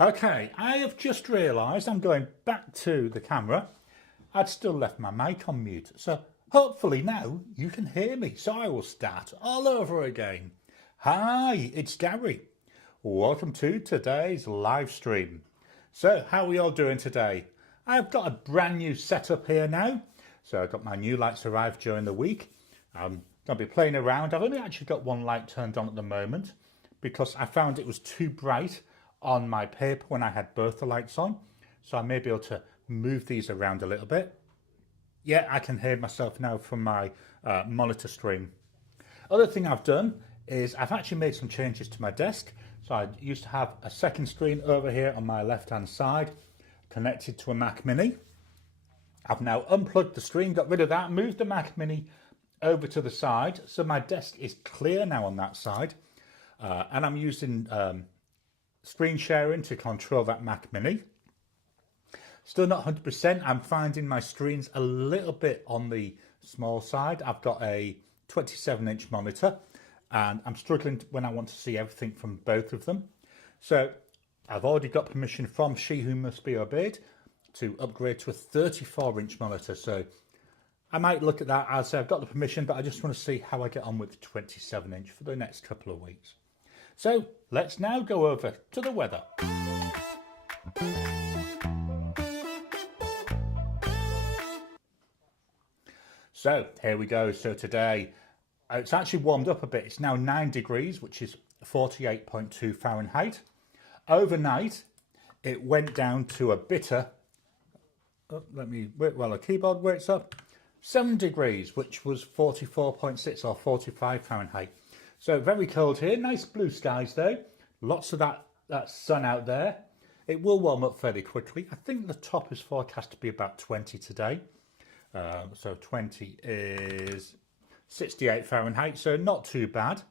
Okay, I have just realised I'm going back to the camera. I'd still left my mic on mute, so hopefully now you can hear me. So I will start all over again. Hi, it's Garry. Welcome to today's live stream. So how are we all doing today? I've got a brand new setup here now. So I've got my new lights arrived during the week. I'm going to be playing around. I've only actually got one light turned on at the moment because I found it was too bright on my paper when I had both the lights on. So I may be able to move these around a little bit. Yeah, I can hear myself now from my monitor screen. Other thing I've done is I've actually made some changes to my desk. So I used to have a second screen over here on my left hand side connected to a Mac Mini. I've now unplugged the screen, got rid of that, moved the Mac Mini over to the side. So my desk is clear now on that side. And I'm using screen sharing to control that Mac Mini. Still not 100%. I'm finding my screen's a little bit on the small side. I've got a 27-inch monitor and I'm struggling when I want to see everything from both of them. So I've already got permission from She Who Must Be Obeyed to upgrade to a 34-inch monitor. So I might look at that. I'll say I've got the permission, but I just want to see how I get on with the 27-inch for the next couple of weeks. So let's now go over to the weather. So here we go. So today it's actually warmed up a bit. It's now 9 degrees, which is 48.2 Fahrenheit. Overnight, it went down to a bitter, let me wait while the keyboard wakes up, 7 degrees, which was 44.6 or 45 Fahrenheit. So very cold here. Nice blue skies though. Lots of that sun out there. It will warm up fairly quickly. I think the top is forecast to be about 20 today. So 20 is 68 Fahrenheit, so not too bad.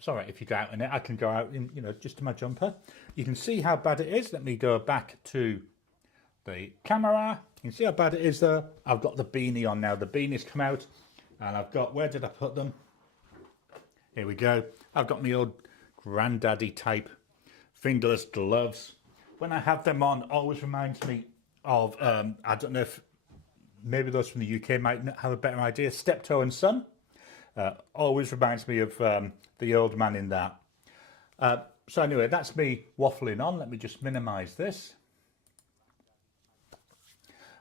Sorry, if you go out in it, I can go out in, just in my jumper. You can see how bad it is. Let me go back to the camera. You can see how bad it is there. I've got the beanie on now. The beanie's come out and I've got, where did I put them? Here we go. I've got my old granddaddy type fingerless gloves. When I have them on, always reminds me of, I don't know if maybe those from the UK might have a better idea, Steptoe and Son. Always reminds me of the old man in that. So anyway, that's me waffling on. Let me just minimise this.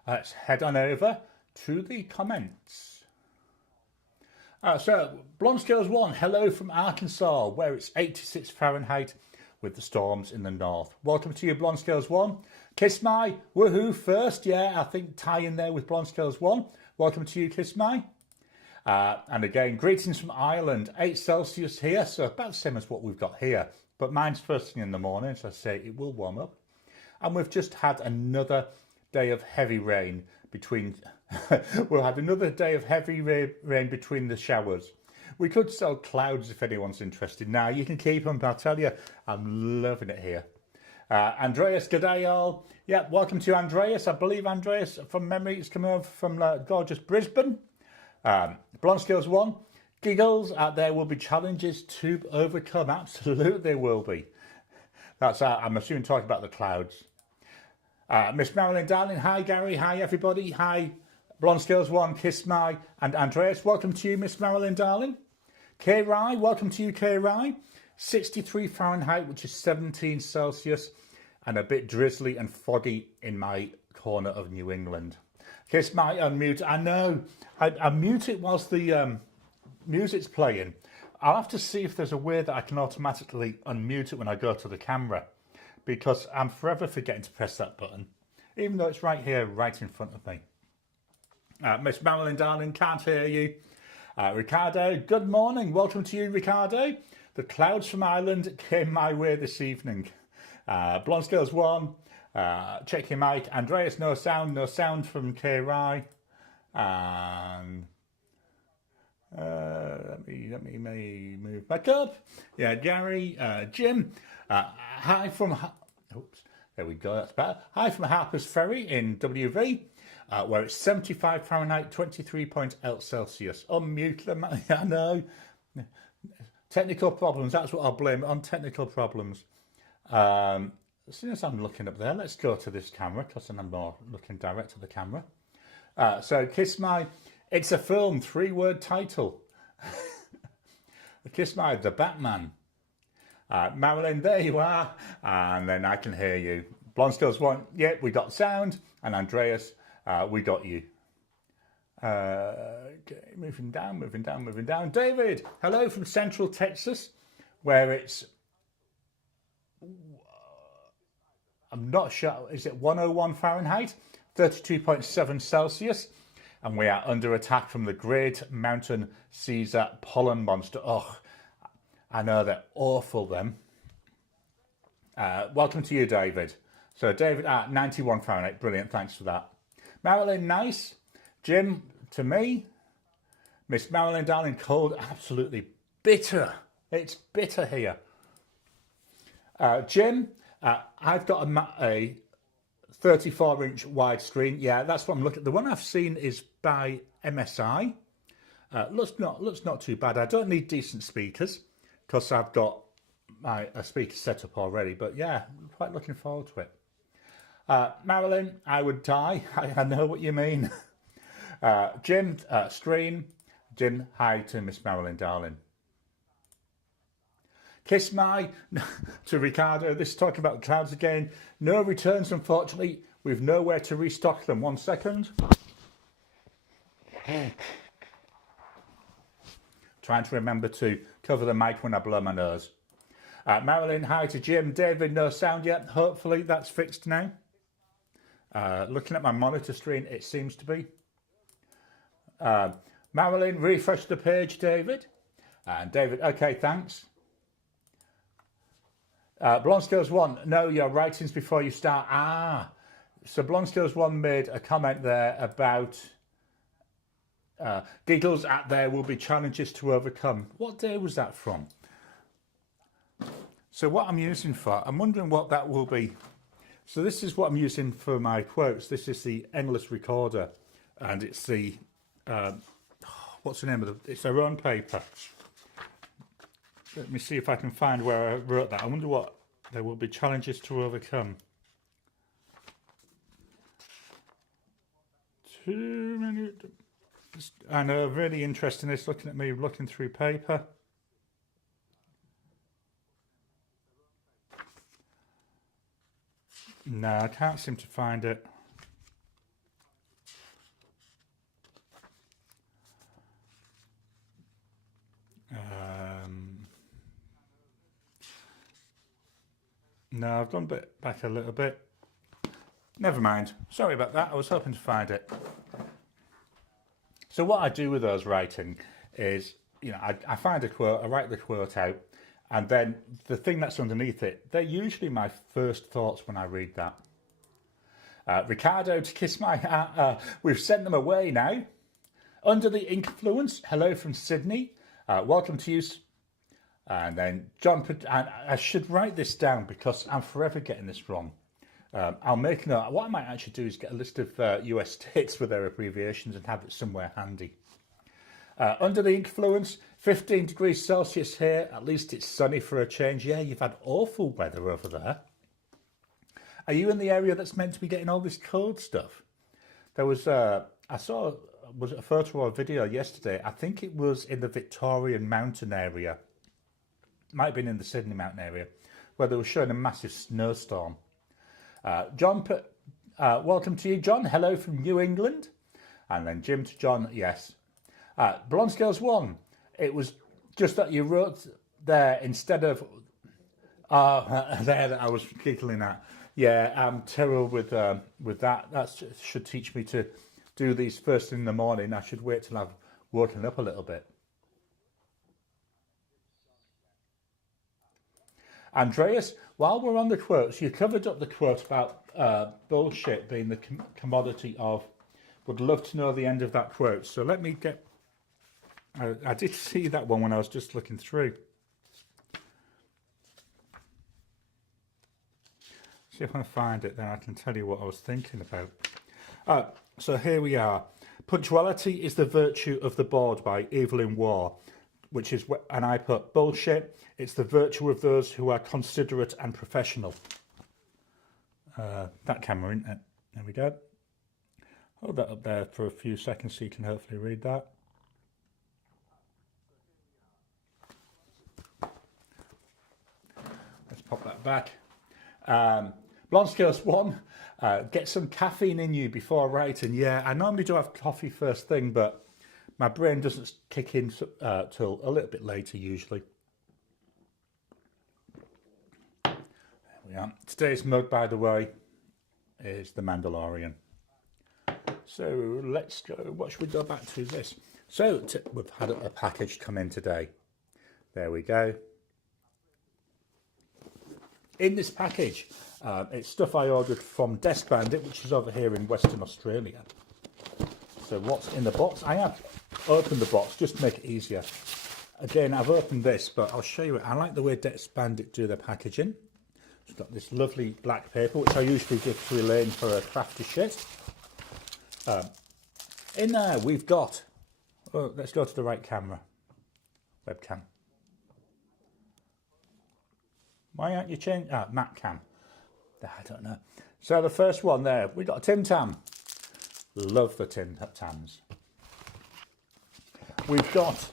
Let's head on over to the comments. So, Blonde Scales 1, hello from Arkansas, where it's 86 Fahrenheit with the storms in the north. Welcome to you, Blonde Scales 1. Kiss My, woohoo first. Yeah, I think tie in there with Blonde Scales 1. Welcome to you, Kiss My. And again, greetings from Ireland, 8 Celsius here, so about the same as what we've got here. But mine's first thing in the morning, so I say it will warm up. And we've just had another day of heavy rain between... we'll have another day of heavy rain between the showers. We could sell clouds if anyone's interested. Now, you can keep them, but I'll tell you, I'm loving it here. Andreas, good day all. Yeah, welcome to Andreas. I believe Andreas, from memory, is coming over from gorgeous Brisbane. Blonde Scales 1, giggles. There will be challenges to overcome. Absolutely, there will be. That's I'm assuming talking about the clouds. Miss Marilyn Darling, hi Garry, hi everybody, hi Blonde Scales 1, Kiss My, and Andreas. Welcome to you, Miss Marilyn Darling. K Rye, welcome to you, K Rye. 63 Fahrenheit, which is 17 Celsius, and a bit drizzly and foggy in my corner of New England. Kiss My, unmute. I know, I mute it whilst the music's playing. I'll have to see if there's a way that I can automatically unmute it when I go to the camera, because I'm forever forgetting to press that button, even though it's right here, right in front of me. Miss Marilyn Darling, can't hear you. Ricardo, good morning. Welcome to you, Ricardo. The clouds from Ireland came my way this evening. Blonde Scales 1, check your mic. Andreas, no sound from K Rye. And let me move back up. Yeah, Garry, Jim. Hi from... Oops, there we go, that's better. Hi from Harper's Ferry in WV. where it's 75 Fahrenheit, 23.8 Celsius. Unmute them. I know. Technical problems. That's what I'll blame it on. Technical problems. As soon as I'm looking up there, let's go to this camera because then I'm more looking direct to the camera. So Kiss My, it's a film, 3-word title. Kiss My, the Batman. Marilyn, there you are. And then I can hear you. Blonde Skills 1, yeah, we got sound. And Andreas, we got you. Okay, moving down, moving down, moving down. David, hello from Central Texas, where it's, I'm not sure, is it 101 Fahrenheit, 32.7 Celsius, and we are under attack from the Great Mountain Caesar pollen monster. Oh, I know, they're awful, them. Welcome to you, David. So David at 91 Fahrenheit, brilliant, thanks for that. Marilyn, nice. Jim, to me, Miss Marilyn, darling, cold, absolutely bitter. It's bitter here. Jim, I've got a 34-inch widescreen. Yeah, that's what I'm looking at. The one I've seen is by MSI. Looks not too bad. I don't need decent speakers because I've got a speaker set up already. But yeah, I'm quite looking forward to it. Marilyn, I would die. I know what you mean. Jim, stream. Jim, hi to Miss Marilyn, darling. Kiss My, to Ricardo, this is talking about the clouds again. No returns, unfortunately. We've nowhere to restock them. 1 second. Trying to remember to cover the mic when I blow my nose. Marilyn, hi to Jim. David, no sound yet. Hopefully that's fixed now. Looking at my monitor screen, it seems to be. Marilyn, refresh the page, David. And David, okay, thanks. Blonde Skills 1, know your writings before you start. So Blonde Skills 1 made a comment there about giggles at there will be challenges to overcome. What day was that from? So what I'm using for, I'm wondering what that will be. So this is what I'm using for my quotes. This is the Endless Recorder, and it's the, what's the name of it's their own paper. Let me see if I can find where I wrote that. I wonder what there will be challenges to overcome. Too many. I know, really interesting this, looking at me looking through paper. No, I can't seem to find it. No, I've gone back a little bit. Never mind. Sorry about that. I was hoping to find it. So what I do with those writing is, you know, I find a quote, I write the quote out, and then the thing that's underneath it, they're usually my first thoughts when I read that. Ricardo, to Kiss My, we've sent them away now. Under the Influence, hello from Sydney. Welcome to you. And then John, and I should write this down because I'm forever getting this wrong. I'll make a note. What I might actually do is get a list of US states with their abbreviations and have it somewhere handy. Under the Influence, 15 degrees Celsius here. At least it's sunny for a change. Yeah, you've had awful weather over there. Are you in the area that's meant to be getting all this cold stuff? There was, I saw, was it a photo or a video yesterday? I think it was in the Victorian Mountain area. Might have been in the Sydney Mountain area, where they were showing a massive snowstorm. John, welcome to you, John. Hello from New England. And then Jim to John, yes. Blonde Scales 1, it was just that you wrote there instead of, there that I was giggling at. Yeah, I'm terrible with that. That should teach me to do these first thing in the morning. I should wait till I've woken up a little bit. Andreas, while we're on the quotes, you covered up the quote about bullshit being the commodity of, would love to know the end of that quote. So let me get, I did see that one when I was just looking through. See if I can find it, then I can tell you what I was thinking about. So here we are. Punctuality is the virtue of the board by Evelyn Waugh, which is, and I put bullshit. It's the virtue of those who are considerate and professional. That camera, isn't it? There we go. Hold that up there for a few seconds so you can hopefully read that. Let's pop that back. Blonde Scales 1, get some caffeine in you before writing. Yeah, I normally do have coffee first thing, but my brain doesn't kick in till a little bit later usually. There we are. Today's mug, by the way, is the Mandalorian. So let's go. What should we go back to this? So we've had a package come in today. There we go. In this package, it's stuff I ordered from Desk Bandit, which is over here in Western Australia. So what's in the box? I have opened the box just to make it easier. Again, I've opened this, but I'll show you it. I like the way Desk Bandit do their packaging. It's got this lovely black paper, which I usually give to Elaine for a crafty shit. In there, we've got... Oh, let's go to the right camera. Webcam. Why aren't you changing? Mac cam. I don't know. So the first one there, we got a Tim Tam. Love the Tim Tams. We've got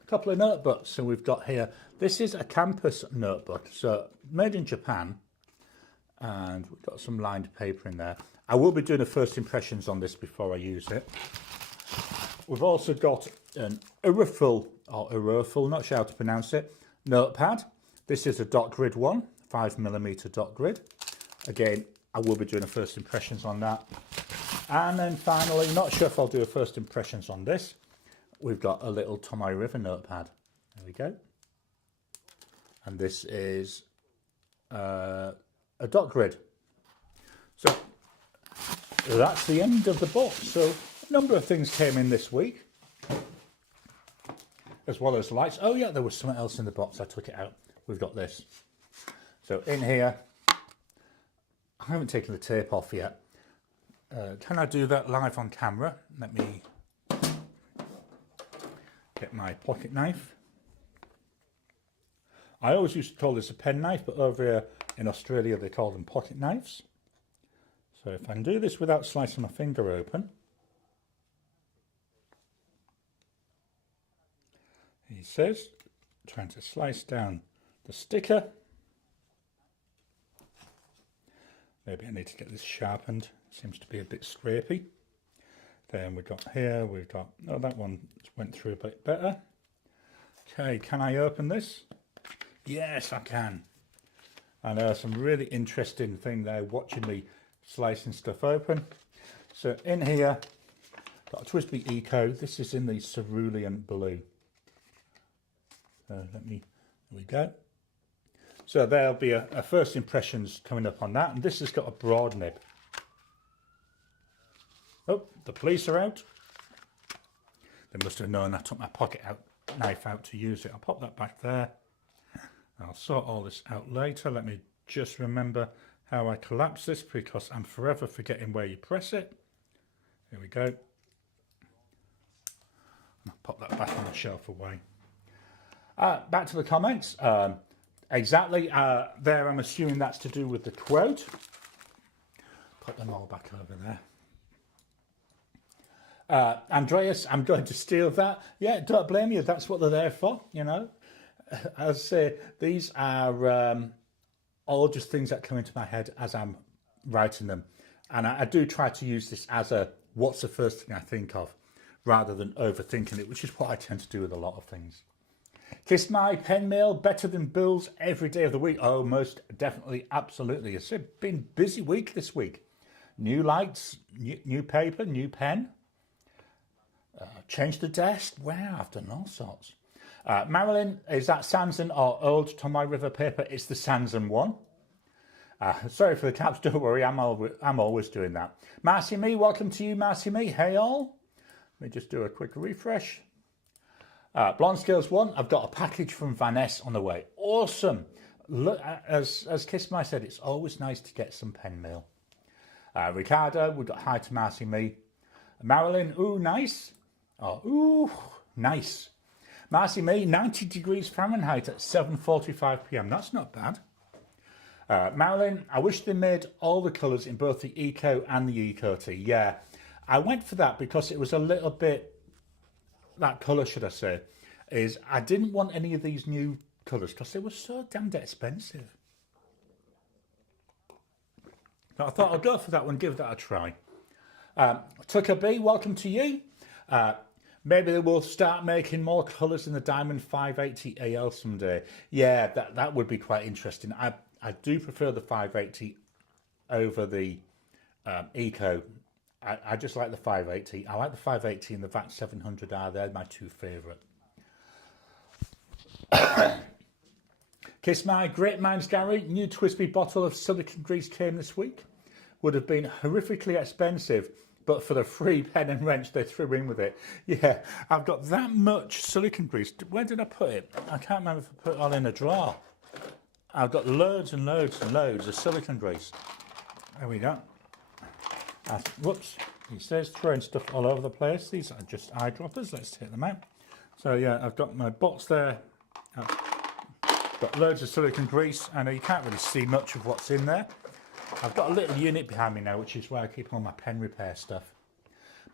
a couple of notebooks. So we've got here, this is a campus notebook. So made in Japan. And we've got some lined paper in there. I will be doing a first impressions on this before I use it. We've also got an Uruful, or Uruful, not sure how to pronounce it, notepad. This is a dot grid one, 5mm dot grid. Again, I will be doing a first impressions on that. And then finally, not sure if I'll do a first impressions on this. We've got a little Tomoe River notepad. There we go. And this is a dot grid. So that's the end of the box. So a number of things came in this week, as well as lights. Oh yeah, there was something else in the box. I took it out. We've got this. So in here, I haven't taken the tape off yet. Can I do that live on camera? Let me get my pocket knife. I always used to call this a pen knife, but over here in Australia they call them pocket knives. So if I can do this without slicing my finger open. He says, trying to slice down the sticker. Maybe I need to get this sharpened. Seems to be a bit scrapey. Then we've got here, we've got, oh, that one went through a bit better. Okay, can I open this? Yes, I can. I know some really interesting thing there watching me slicing stuff open. So in here, got a Twisby Eco. This is in the cerulean blue. There we go. So there'll be a first impressions coming up on that. And this has got a broad nib. Oh, the police are out. They must have known I took my pocket knife out to use it. I'll pop that back there. I'll sort all this out later. Let me just remember how I collapse this because I'm forever forgetting where you press it. Here we go. I'll pop that back on the shelf away. Back to the comments. Exactly. There, I'm assuming that's to do with the quote. Put them all back over there. Andreas, I'm going to steal that. Yeah, don't blame you. That's what they're there for, you know. As I say, these are all just things that come into my head as I'm writing them. And I do try to use this as a what's the first thing I think of, rather than overthinking it, which is what I tend to do with a lot of things. Kiss my pen mail better than bills every day of the week. Oh, most definitely, absolutely. It's been a busy week this week. New lights, new paper, new pen. Changed the desk. Wow, I've done all sorts. Marilyn, is that Sanson or old Tomoe River paper? It's the Sanson one. Sorry for the caps, don't worry, I'm always doing that. Marcy Me, welcome to you, Marcy Me. Hey all. Let me just do a quick refresh. Blonde Scales 1, I've got a package from Vanessa on the way. Awesome. Look, as Kiss My said, it's always nice to get some pen mail. Ricardo, we've got hi to Marcy Me. Marilyn, ooh, nice. Oh, ooh, nice. Marcy May, 90 degrees Fahrenheit at 7:45 p.m. That's not bad. Marilyn, I wish they made all the colours in both the Eco and the Eco Tea. Yeah, I went for that because it was a little bit, that colour should I say, is I didn't want any of these new colours because they were so damned expensive. So I thought I'll go for that one, give that a try. Tucker B, welcome to you. Maybe they will start making more colours in the Diamond 580 AL someday. Yeah, that would be quite interesting. I do prefer the 580 over the Eco. I just like the 580. I like the 580 and the VAC 700R. They're my two favourite. Kiss my great minds, Gary. New Twisby bottle of silicone grease came this week. Would have been horrifically expensive, but for the free pen and wrench they threw in with it. Yeah, I've got that much silicone grease. Where did I put it? I can't remember if I put it all in a drawer. I've got loads and loads and loads of silicone grease. There we go. Whoops, he says throwing stuff all over the place. These are just eyedroppers. Let's take them out. So yeah, I've got my box there. I've got loads of silicone grease. I know you can't really see much of what's in there. I've got a little unit behind me now, which is where I keep all my pen repair stuff.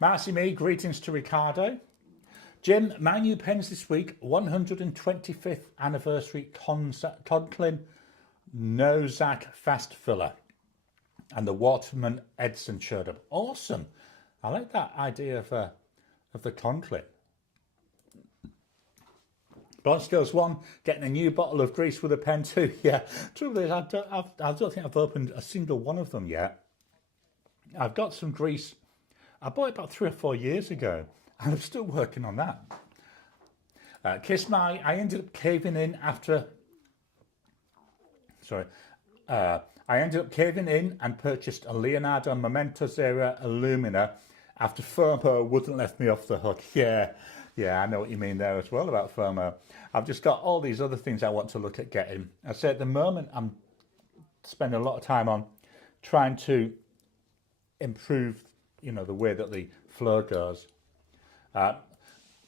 Marcy Me, greetings to Ricardo. Jim, my new pens this week, 125th anniversary Conklin Nozac Fast Filler. And the Waterman Edson showed up. Awesome. I like that idea of the Conklin. Blonde Skills 1, getting a new bottle of grease with a pen too. Yeah, trouble is, I don't think I've opened a single one of them yet. I've got some grease. I bought it about 3 or 4 years ago, and I'm still working on that. Kiss My, I ended up caving in after... Sorry. I ended up caving in and purchased a Leonardo Memento Zero Illumina after FOMO wouldn't let me off the hook. Yeah, I know what you mean there as well about FOMO. I've just got all these other things I want to look at getting. I say at the moment I'm spending a lot of time on trying to improve, the way that the flow goes.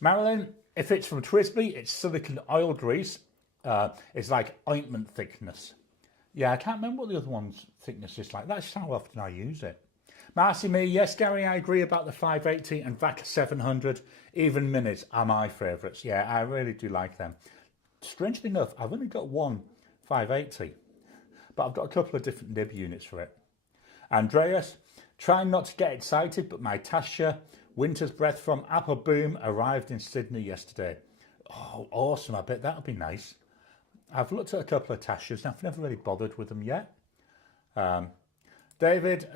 Marilyn, if it's from Twisby, it's silicone oil grease. It's like ointment thickness. Yeah, I can't remember what the other one's thickness is like. That's how often I use it. Marcy Me, yes, Gary, I agree about the 580 and VAC 700. Even minis are my favourites. Yeah, I really do like them. Strangely enough, I've only got one 580, but I've got a couple of different nib units for it. Andreas, trying not to get excited, but my Tasha Winter's Breath from Apple Boom arrived in Sydney yesterday. Oh, awesome. I bet that'll be nice. I've looked at a couple of Tashas and I've never really bothered with them yet. David,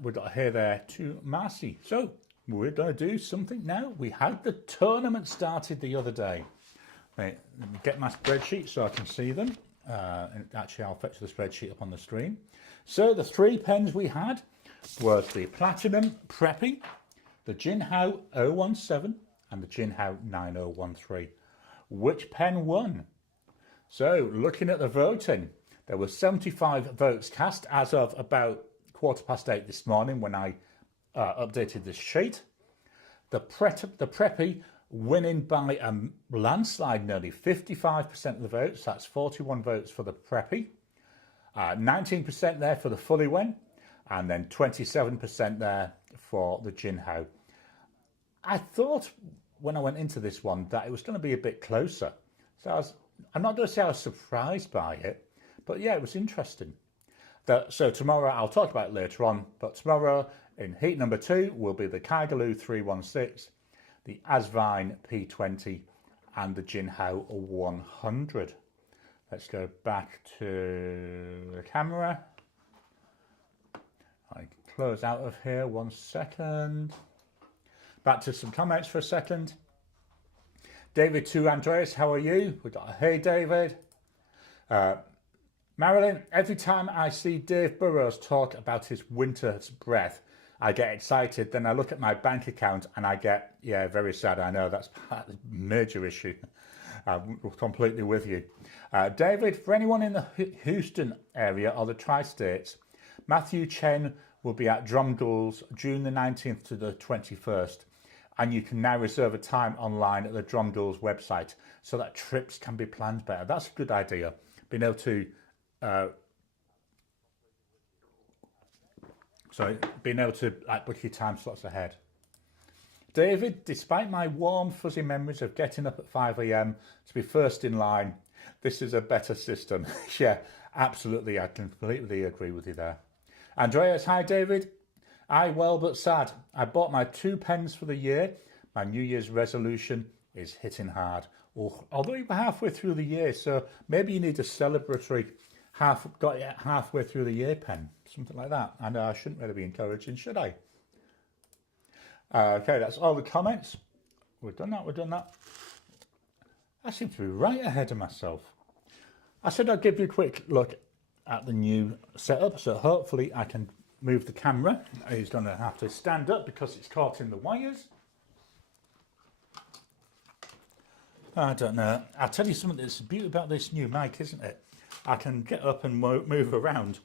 we've got here there to Marcy. So we're going to do something now. We had the tournament started the other day. Right, let me get my spreadsheet so I can see them. And actually, I'll fetch the spreadsheet up on the screen. So the 3 pens we had was the Platinum Preppy, the Jinhao 017 and the Jinhao 9013. Which pen won? So looking at the voting, there were 75 votes cast as of about 8:15 this morning when I updated this sheet. The Preppy winning by a landslide, nearly 55% of the votes. That's 41 votes for the Preppy. 19% there for the Fully Win, and then 27% there for the Jinhao. I thought when I went into this one that it was going to be a bit closer. So I'm not going to say I was surprised by it, but yeah, it was interesting. So tomorrow, I'll talk about it later on, but tomorrow in heat number 2 will be the Kaigaloo 316, the Asvine P20 and the Jinhao 100. Let's go back to the camera. I close out of here 1 second. Back to some comments for a second. David to Andreas, how are you? We got a hey David. Marilyn, every time I see Dave Burrows talk about his winter's breath, I get excited. Then I look at my bank account and I get, yeah, very sad. I know that's a major issue. I'm completely with you. David, for anyone in the Houston area or the tri-states, Matthew Chen will be at Dromgoole, June the 19th to the 21st. And you can now reserve a time online at the Dromgoole's website so that trips can be planned better. That's a good idea. Being able to, like book your time slots ahead. David, despite my warm, fuzzy memories of getting up at 5 a.m. to be first in line, this is a better system. Yeah, absolutely. I completely agree with you there. Andreas, hi, David. I well but sad. I bought my 2 pens for the year. My New Year's resolution is hitting hard. Oh, although you're halfway through the year, so maybe you need a celebratory halfway through the year pen, something like that. I know I shouldn't really be encouraging, should I? Okay, that's all the comments. We've done that. I seem to be right ahead of myself. I said I'd give you a quick look at the new setup, so hopefully I can move the camera. He's going to have to stand up because it's caught in the wires. I don't know. I'll tell you something that's the beauty about this new mic, isn't it? I can get up and move around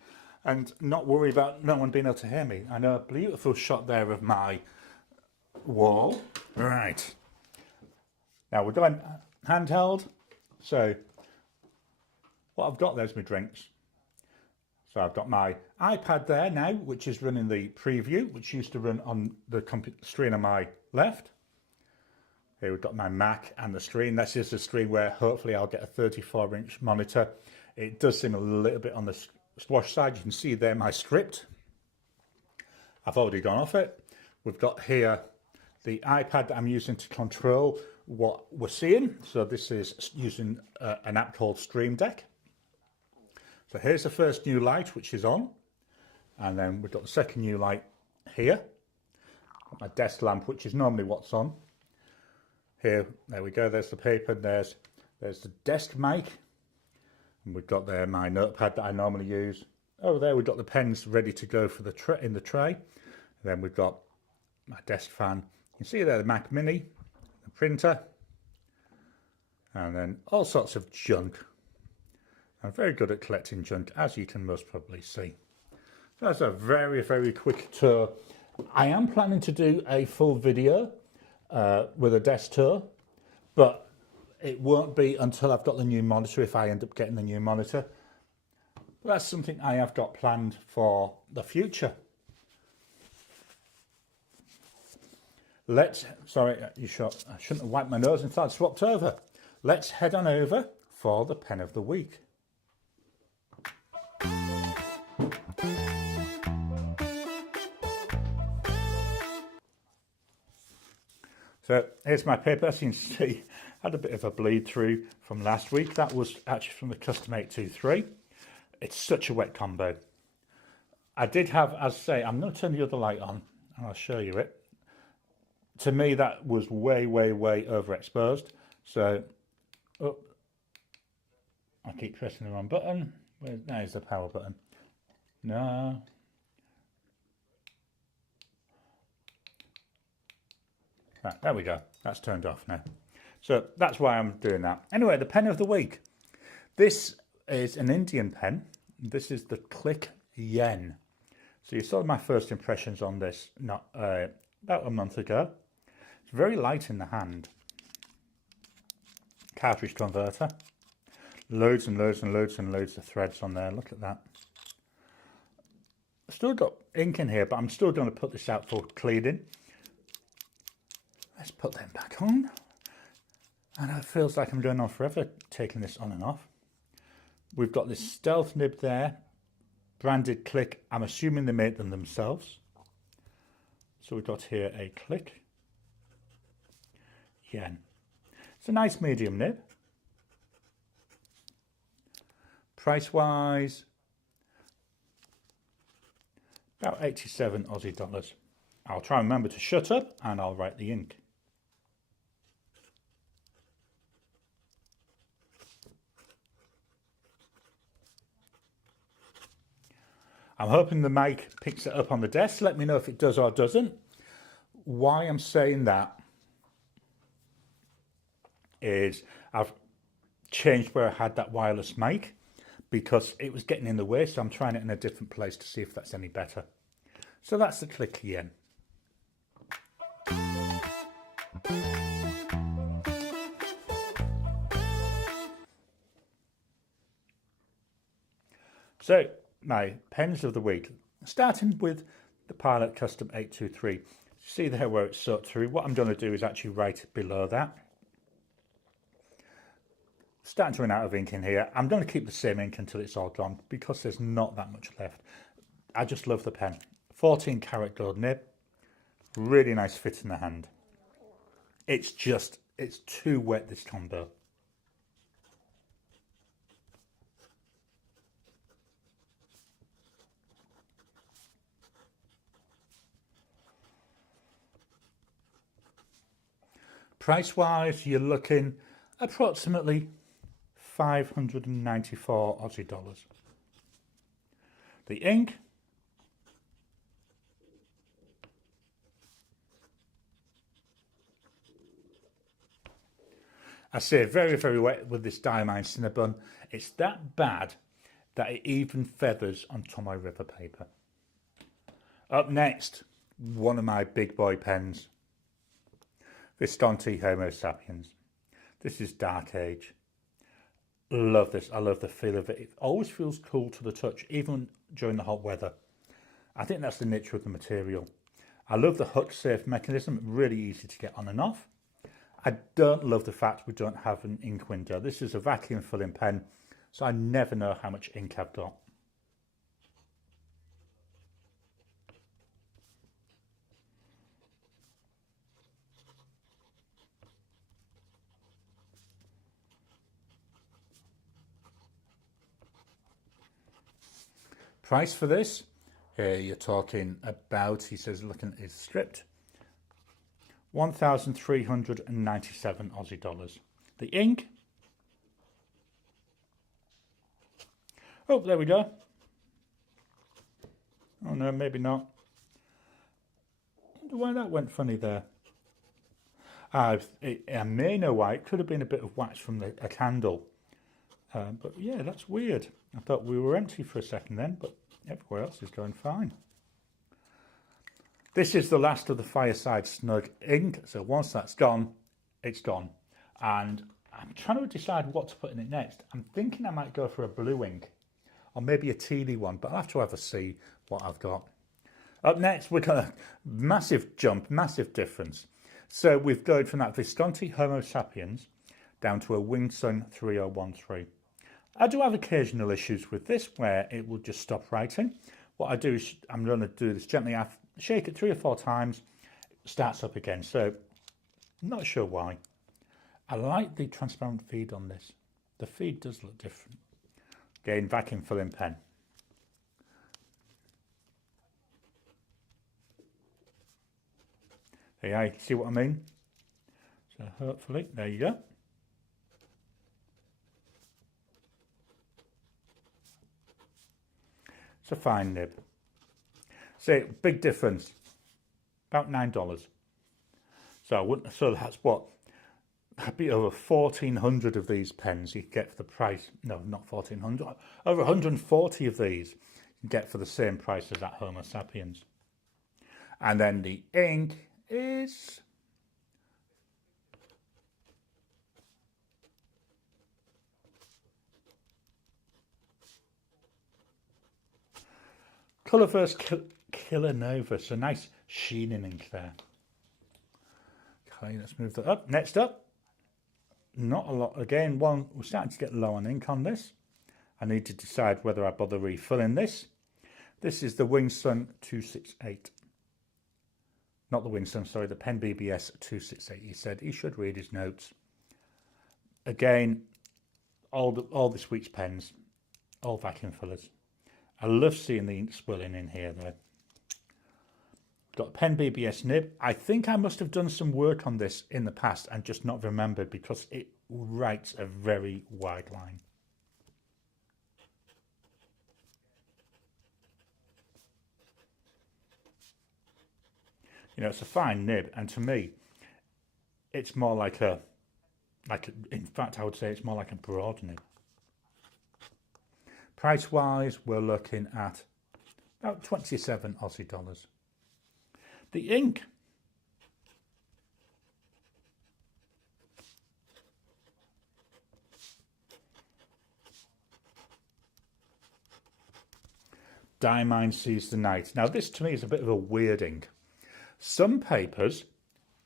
and not worry about no one being able to hear me. I know a beautiful shot there of my wall. Right. Now we're going handheld. So what I've got there's my drinks. So I've got my iPad there now, which is running the preview, which used to run on the screen on my left. Here we've got my Mac and the screen. This is the screen where hopefully I'll get a 34-inch monitor. It does seem a little bit on the squash side. You can see there my script. I've already gone off it. We've got here the iPad that I'm using to control what we're seeing. So this is using an app called Stream Deck. So here's the first new light, which is on. And then we've got the second new light here. Got my desk lamp, which is normally what's on. Here, there we go, there's the paper, there's the desk mic. And we've got there my notepad that I normally use. Over there we've got the pens ready to go for the in the tray. And then we've got my desk fan. You can see there the Mac Mini, the printer, and then all sorts of junk. I'm very good at collecting junk, as you can most probably see. So that's a very, very quick tour. I am planning to do a full video with a desk tour, but it won't be until I've got the new monitor, if I end up getting the new monitor. But that's something I have got planned for the future. Sorry, I shouldn't have wiped my nose until I'd swapped over. Let's head on over for the pen of the week. So here's my paper. As you can see, I had a bit of a bleed through from last week. That was actually from the Custom 823. It's such a wet combo. I did have, as I say, I'm going to turn the other light on and I'll show you it. To me, that was way, way, way overexposed. So, oh, I keep pressing the wrong button. There's the power button. No. Right, there we go. That's turned off now. So that's why I'm doing that. Anyway, the pen of the week. This is an Indian pen. This is the Click Yen. So you saw my first impressions on this about a month ago. It's very light in the hand. Cartridge converter. Loads and loads and loads and loads of threads on there. Look at that. I've still got ink in here, but I'm still going to put this out for cleaning. Let's put them back on. And it feels like I'm going on forever taking this on and off. We've got this stealth nib there, branded Click. I'm assuming they made them themselves. So we've got here a Click Yen. It's a nice medium nib. Price wise, about 87 Aussie dollars. I'll try and remember to shut up and I'll write the ink. I'm hoping the mic picks it up on the desk. Let me know if it does or doesn't. Why I'm saying that is I've changed where I had that wireless mic because it was getting in the way, so I'm trying it in a different place to see if that's any better. So that's the clicky yen. So my pens of the week, starting with the Pilot Custom 823. See there where it's sort through. What I'm going to do is actually write below that. Starting to run out of ink in here. I'm going to keep the same ink until it's all gone because there's not that much left. I just love the pen. 14 karat gold nib. Really nice fit in the hand. It's too wet, this combo. Price wise, you're looking approximately 594 Aussie dollars. The ink, I say very, very wet with this Diamine Cinnabon. It's that bad that it even feathers on Tomoe River paper. Up next, one of my big boy pens. Visconti Homo Sapiens. This is Dark Age. Love this. I love the feel of it. It always feels cool to the touch, even during the hot weather. I think that's the nature of the material. I love the hook safe mechanism. Really easy to get on and off. I don't love the fact we don't have an ink window. This is a vacuum filling pen, so I never know how much ink I've got. Price for this, you're talking about, he says, looking at his script, 1,397 Aussie dollars. The ink, oh, there we go. Oh no, maybe not. I wonder why that went funny there. I may know why. It could have been a bit of wax from a candle. But yeah, that's weird. I thought we were empty for a second then, but everywhere else is going fine. This is the last of the Fireside Snug ink. So once that's gone, it's gone. And I'm trying to decide what to put in it next. I'm thinking I might go for a blue ink or maybe a tealy one, but I'll have to have a see what I've got. Up next, we've got a massive jump, massive difference. So we've gone from that Visconti Homo Sapiens down to a Wingsun 3013. I do have occasional issues with this where it will just stop writing. What I do is I'm going to do this gently. I shake it 3 or 4 times, it starts up again. So I'm not sure why. I like the transparent feed on this. The feed does look different. Again, vacuum filling pen. Yeah, you see what I mean? So hopefully, there you go. It's a fine nib. So big difference, about $9. So that's what, that'd be over 1,400 of these pens you get for the price. No, not 1,400. Over 140 of these you get for the same price as that Homo Sapiens. And then the ink is Colourverse Killer Nova, so nice sheening ink there. Okay, let's move that up. Next up, not a lot. Again, we're starting to get low on ink on this. I need to decide whether I bother refilling this. This is the Wingsun 268. Not the Wingsun, sorry, the Pen BBS 268. He said he should read his notes. Again, all this week's pens, all vacuum fillers. I love seeing the ink swirling in here though. Got a Pen BBS nib. I think I must have done some work on this in the past and just not remembered because it writes a very wide line. You know, it's a fine nib, and to me, it's more like in fact, I would say it's more like a broad nib. Price wise, we're looking at about 27 Aussie dollars. the ink. Diamine Sees the Night. Now this to me is a bit of a weird ink. Some papers,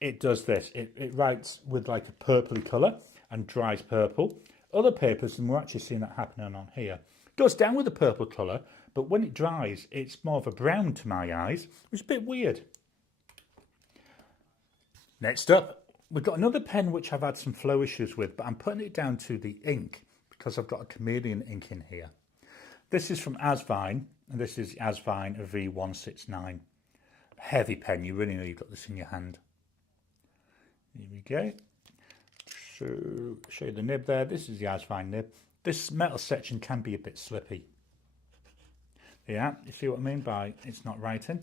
it does this. It writes with like a purpley colour and dries purple. Other papers, and we're actually seeing that happening on here, goes down with a purple colour, but when it dries, it's more of a brown to my eyes, which is a bit weird. Next up, we've got another pen which I've had some flow issues with, but I'm putting it down to the ink because I've got a chameleon ink in here. This is from Asvine, and this is Asvine V169. Heavy pen, you really know you've got this in your hand. Here we go. So, show you the nib there. This is the Asvine nib. This metal section can be a bit slippy. Yeah, you see what I mean by it's not writing?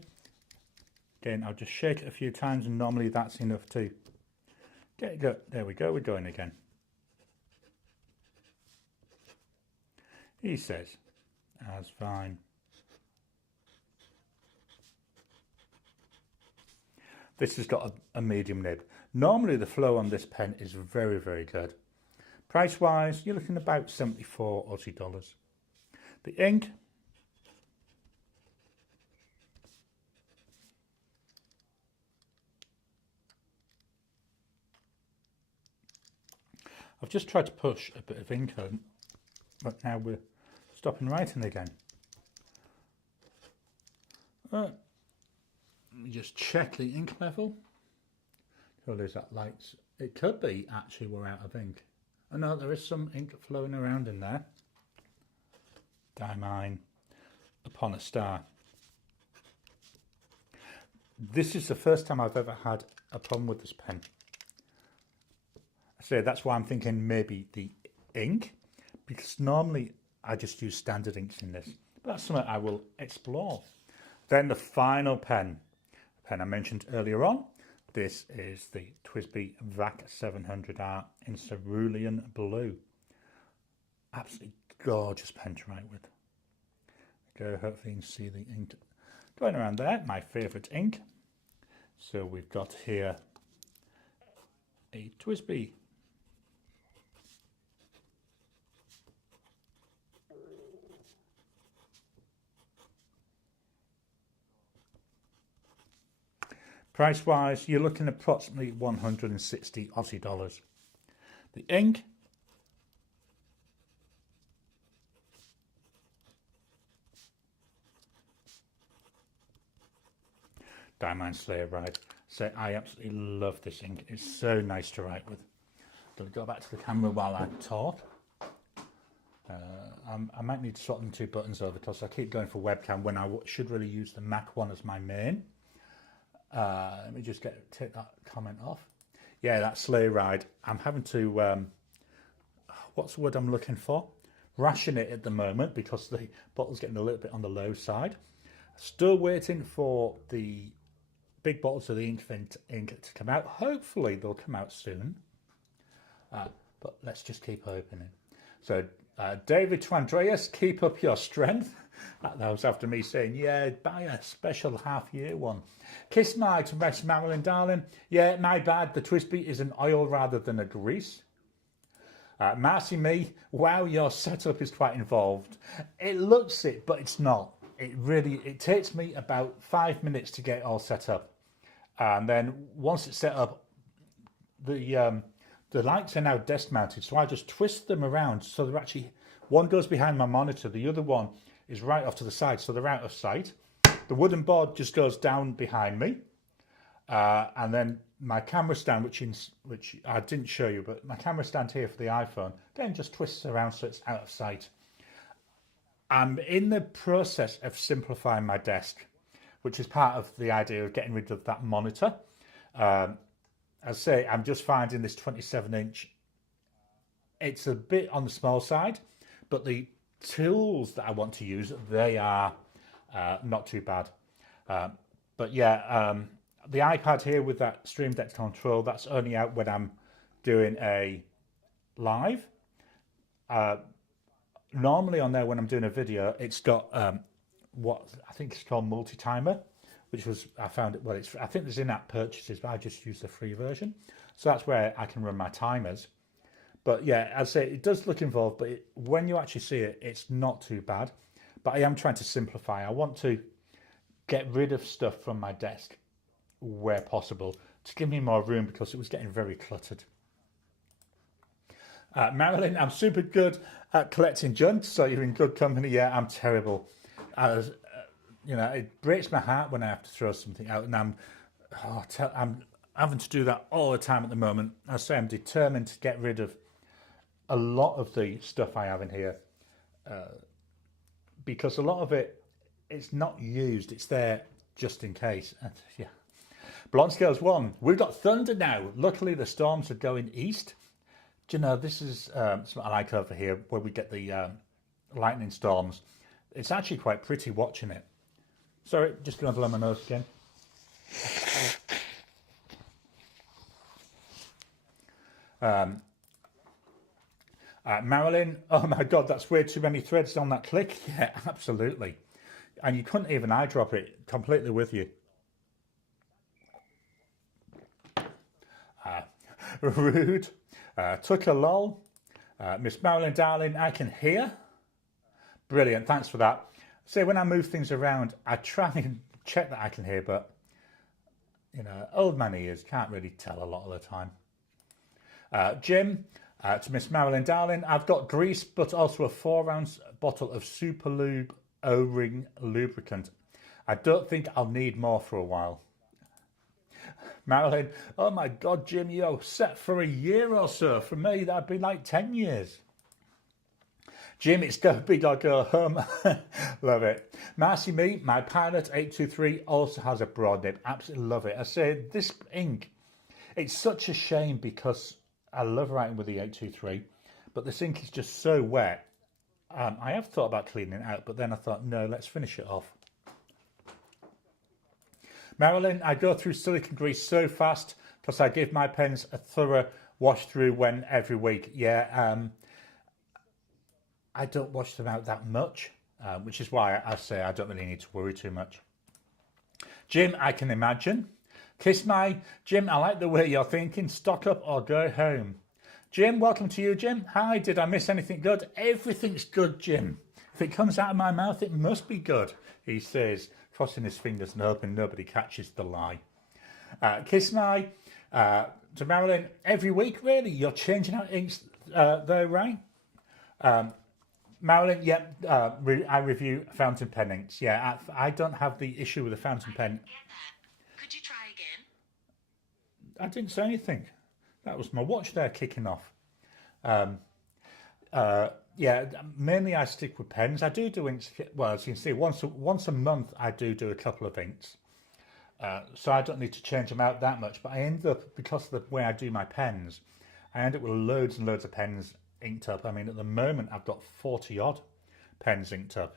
Again, I'll just shake it a few times and normally that's enough to get it go. There we go, we're going again. He says, Asvine. This has got a medium nib. Normally the flow on this pen is very, very good. Price wise, you're looking about 74 Aussie dollars. The ink, I've just tried to push a bit of ink on, but now we're stopping writing again. Let me just check the ink level. Oh, there's that light. It could be actually we're out of ink. Oh no, there is some ink flowing around in there. Diamine Upon a Star. This is the first time I've ever had a problem with this pen. So that's why I'm thinking maybe the ink, because normally I just use standard inks in this. But that's something I will explore. Then the final pen, the pen I mentioned earlier on. This is the TWSBI VAC 700R in cerulean blue. Absolutely gorgeous pen to write with. Go, hopefully you can see the ink going around there. My favourite ink. So we've got here a TWSBI price wise, you're looking at approximately 160 Aussie dollars. The ink, Diamond Slayer Ride. So I absolutely love this ink. It's so nice to write with. I'll go back to the camera while I talk. I might need to swap them two buttons over because I keep going for webcam when I should really use the Mac one as my main. Let me just take that comment off. Yeah, that sleigh ride. I'm having to, what's the word I'm looking for? Ration it at the moment because the bottle's getting a little bit on the low side. Still waiting for the big bottles of the ink to come out. Hopefully they'll come out soon. But let's just keep opening. So David to Andreas, keep up your strength. That was after me saying, yeah, buy a special half-year one. Kiss my to Best Marilyn, darling. Yeah, my bad. The TWSBI is an oil rather than a grease. Marcy me, wow, your setup is quite involved. It looks it, but it's not. It takes me about 5 minutes to get it all set up. And then once it's set up, the lights are now desk mounted, so I just twist them around so they're actually, one goes behind my monitor, the other one is right off to the side, so they're out of sight. The wooden board just goes down behind me, and then my camera stand, which I didn't show you, but my camera stand here for the iPhone, then just twists around so it's out of sight. I'm in the process of simplifying my desk, which is part of the idea of getting rid of that monitor. As I say, I'm just finding this 27-inch, it's a bit on the small side, but the tools that I want to use, they are not too bad. But yeah, the iPad here with that Stream Deck control, that's only out when I'm doing a live. Normally on there when I'm doing a video, it's got what I think is called multi-timer, which was, I found it, well, it's, I think there's in-app purchases, but I just use the free version. So that's where I can run my timers. But yeah, I'd say it does look involved, but when you actually see it, it's not too bad. But I am trying to simplify. I want to get rid of stuff from my desk where possible to give me more room because it was getting very cluttered. Marilyn, I'm super good at collecting junk, so you're in good company. Yeah, I'm terrible. You know, it breaks my heart when I have to throw something out, and I'm having to do that all the time at the moment. I say I'm determined to get rid of a lot of the stuff I have in here because a lot of it's not used. It's there just in case. And, yeah. Blonde Scales 1. We've got thunder now. Luckily, the storms are going east. Do you know, this is something I like over here where we get the lightning storms. It's actually quite pretty watching it. Sorry, just going to blow my nose again. Marilyn, oh my God, that's way too many threads on that click. Yeah, absolutely. And you couldn't even eyedrop it, completely with you. Rude. Tucker lol. Miss Marilyn, darling, I can hear. Brilliant, thanks for that. So when I move things around, I try and check that I can hear, but you know, old man ears can't really tell a lot of the time. Jim, to Miss Marilyn, darling, I've got grease, but also a 4-ounce bottle of Super Lube O-ring lubricant. I don't think I'll need more for a while. Marilyn, oh my God, Jim, you're set for a year or so. For me, that'd be like 10 years. Jim, it's Go Big or Go Home. Love it. Marcy Me, my Pilot 823 also has a broad nib. Absolutely love it. I say this ink, it's such a shame because I love writing with the 823, but this ink is just so wet. I have thought about cleaning it out, but then I thought, no, let's finish it off. Marilyn, I go through silicone grease so fast because I give my pens a thorough wash through every week. Yeah, I don't wash them out that much, which is why I say I don't really need to worry too much. Jim, I can imagine. Kiss my Jim, I like the way you're thinking. Stock up or go home. Jim, welcome to you, Jim. Hi, did I miss anything good? Everything's good, Jim. If it comes out of my mouth, it must be good, he says, crossing his fingers and hoping nobody catches the lie. Kiss my to Marilyn, every week, really? You're changing out inks there, right? Marilyn, yep, I review fountain pen inks. Yeah, I don't have the issue with the fountain pen. Could you try again? I didn't say anything. That was my watch there kicking off. Yeah, mainly I stick with pens. I do inks. Well, as you can see, once a month I do a couple of inks. So I don't need to change them out that much. But I end up, because of the way I do my pens, I end up with loads and loads of pens inked up. I mean, at the moment I've got 40 odd pens inked up.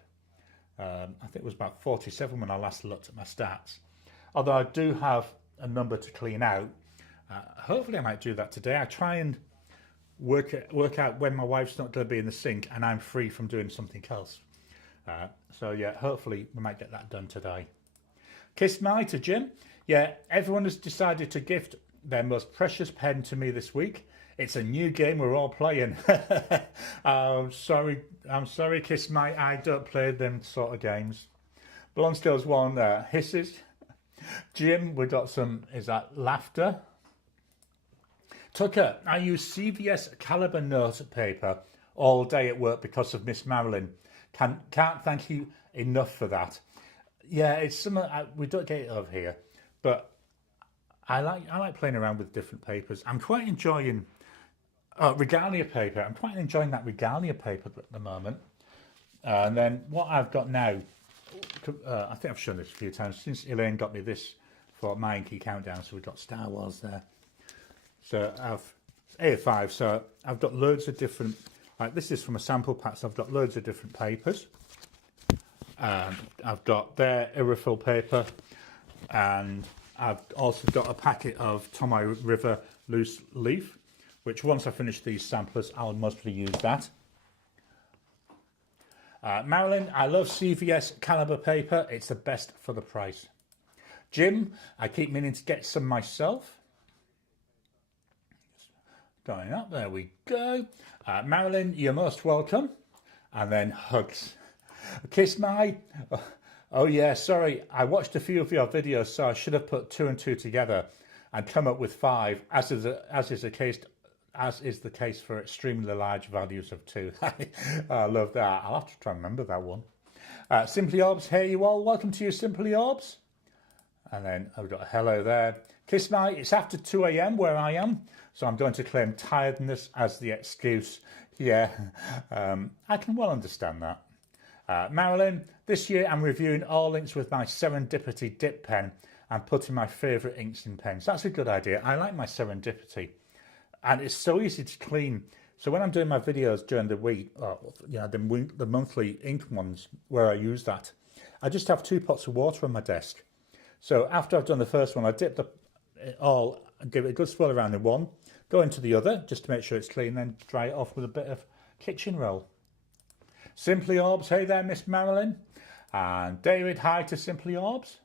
I think it was about 47 when I last looked at my stats. Although I do have a number to clean out. Hopefully I might do that today. I try and work out when my wife's not going to be in the sink and I'm free from doing something else. So yeah, hopefully we might get that done today. Kiss my to Jim. Yeah, everyone has decided to gift their most precious pen to me this week. It's a new game we're all playing. I'm sorry, Kiss my. I don't play them sort of games. Blonde Scales 1 hisses. Jim, we got some, is that laughter? Tucker, I use CVS caliber note paper all day at work because of Miss Marilyn. Can't thank you enough for that. Yeah, it's some. We don't get it over here, but I like playing around with different papers. I'm quite enjoying regalia paper. I'm quite enjoying that regalia paper at the moment. And then what I've got now, I think I've shown this a few times since Elaine got me this for my Inky Countdown. So we've got Star Wars there. So I've A5. So I've got loads of different. Like this is from a sample pack. So I've got loads of different papers. I've got their Irrefill paper, and I've also got a packet of Tomoe River loose leaf, which once I finish these samplers, I'll mostly use that. Marilyn, I love CVS caliber paper. It's the best for the price. Jim, I keep meaning to get some myself. Going up, there we go. Marilyn, you're most welcome. And then hugs. Kiss my... Oh yeah, sorry, I watched a few of your videos, so I should have put 2 and 2 together and come up with 5, as is the case for extremely large values of 2. I love that. I'll have to try and remember that one. Simply Orbs, hey you all, welcome to you, Simply Orbs. And then I've got a hello there. Kiss my, it's after 2 AM where I am, so I'm going to claim tiredness as the excuse. Yeah, I can well understand that. Marilyn, this year I'm reviewing all inks with my Serendipity dip pen and putting my favourite inks in pens. That's a good idea. I like my Serendipity. And it's so easy to clean. So when I'm doing my videos during the week, the monthly ink ones where I use that, I just have 2 pots of water on my desk. So after I've done the first one, I dip it all, give it a good swirl around in one, go into the other just to make sure it's clean, then dry it off with a bit of kitchen roll. Simply Orbs, hey there, Miss Marilyn. And David, hi to Simply Orbs.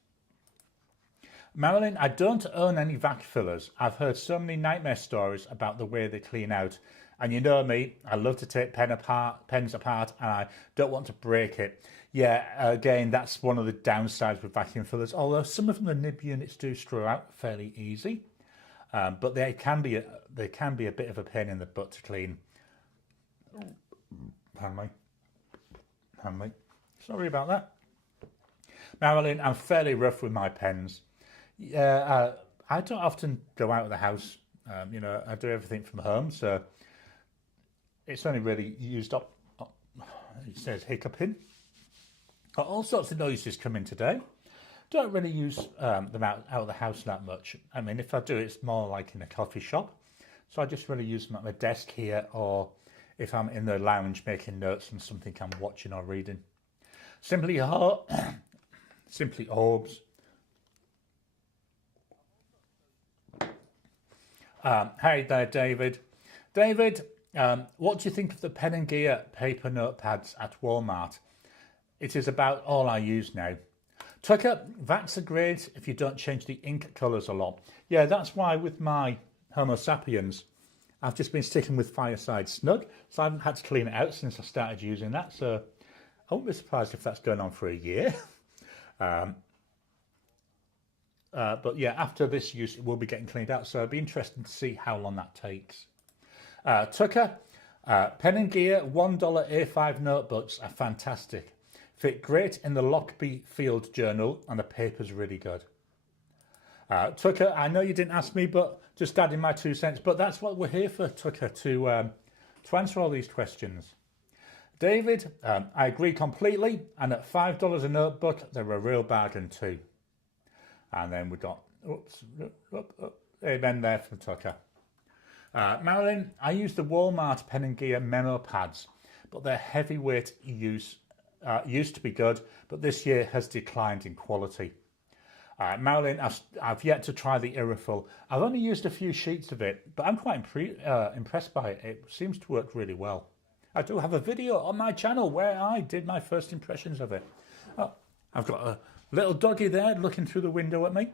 Marilyn, I don't own any vac fillers. I've heard so many nightmare stories about the way they clean out. And you know me, I love to take pens apart and I don't want to break it. Yeah, again, that's one of the downsides with vacuum fillers, although some of them, the nib units do screw out fairly easy. But they can be a bit of a pain in the butt to clean. Pardon me. Sorry about that. Marilyn, I'm fairly rough with my pens. Yeah, I don't often go out of the house. I do everything from home, so it's only really used up. It says hiccuping. Got all sorts of noises coming today. Don't really use them out of the house that much. I mean, if I do, it's more like in a coffee shop. So I just really use them at my desk here, or if I'm in the lounge making notes on something I'm watching or reading. Simply Orbs. Hey there, David. David, what do you think of the Pen and Gear paper notepads at Walmart? It is about all I use now. Tucker, vacs are great if you don't change the ink colours a lot. Yeah, that's why with my Homo sapiens, I've just been sticking with Fireside Snug, so I haven't had to clean it out since I started using that, so I won't be surprised if that's going on for a year. But yeah, after this use, it will be getting cleaned out, so it'll be interesting to see how long that takes. Tucker, Pen and Gear $1 A5 notebooks are fantastic. Fit great in the Lockby Field Journal, and the paper's really good. Tucker, I know you didn't ask me, but just adding my 2 cents. But that's what we're here for, Tucker, to answer all these questions. David, I agree completely. And at $5 a notebook, they're a real bargain too. And then we've got, amen there from Tucker. Marilyn, I use the Walmart Pen and Gear memo pads, but their heavyweight use used to be good, but this year has declined in quality. Marilyn, I've yet to try the Irrefill. I've only used a few sheets of it, but I'm quite impressed by it. It seems to work really well. I do have a video on my channel where I did my first impressions of it. Oh, I've got a little doggy there looking through the window at me.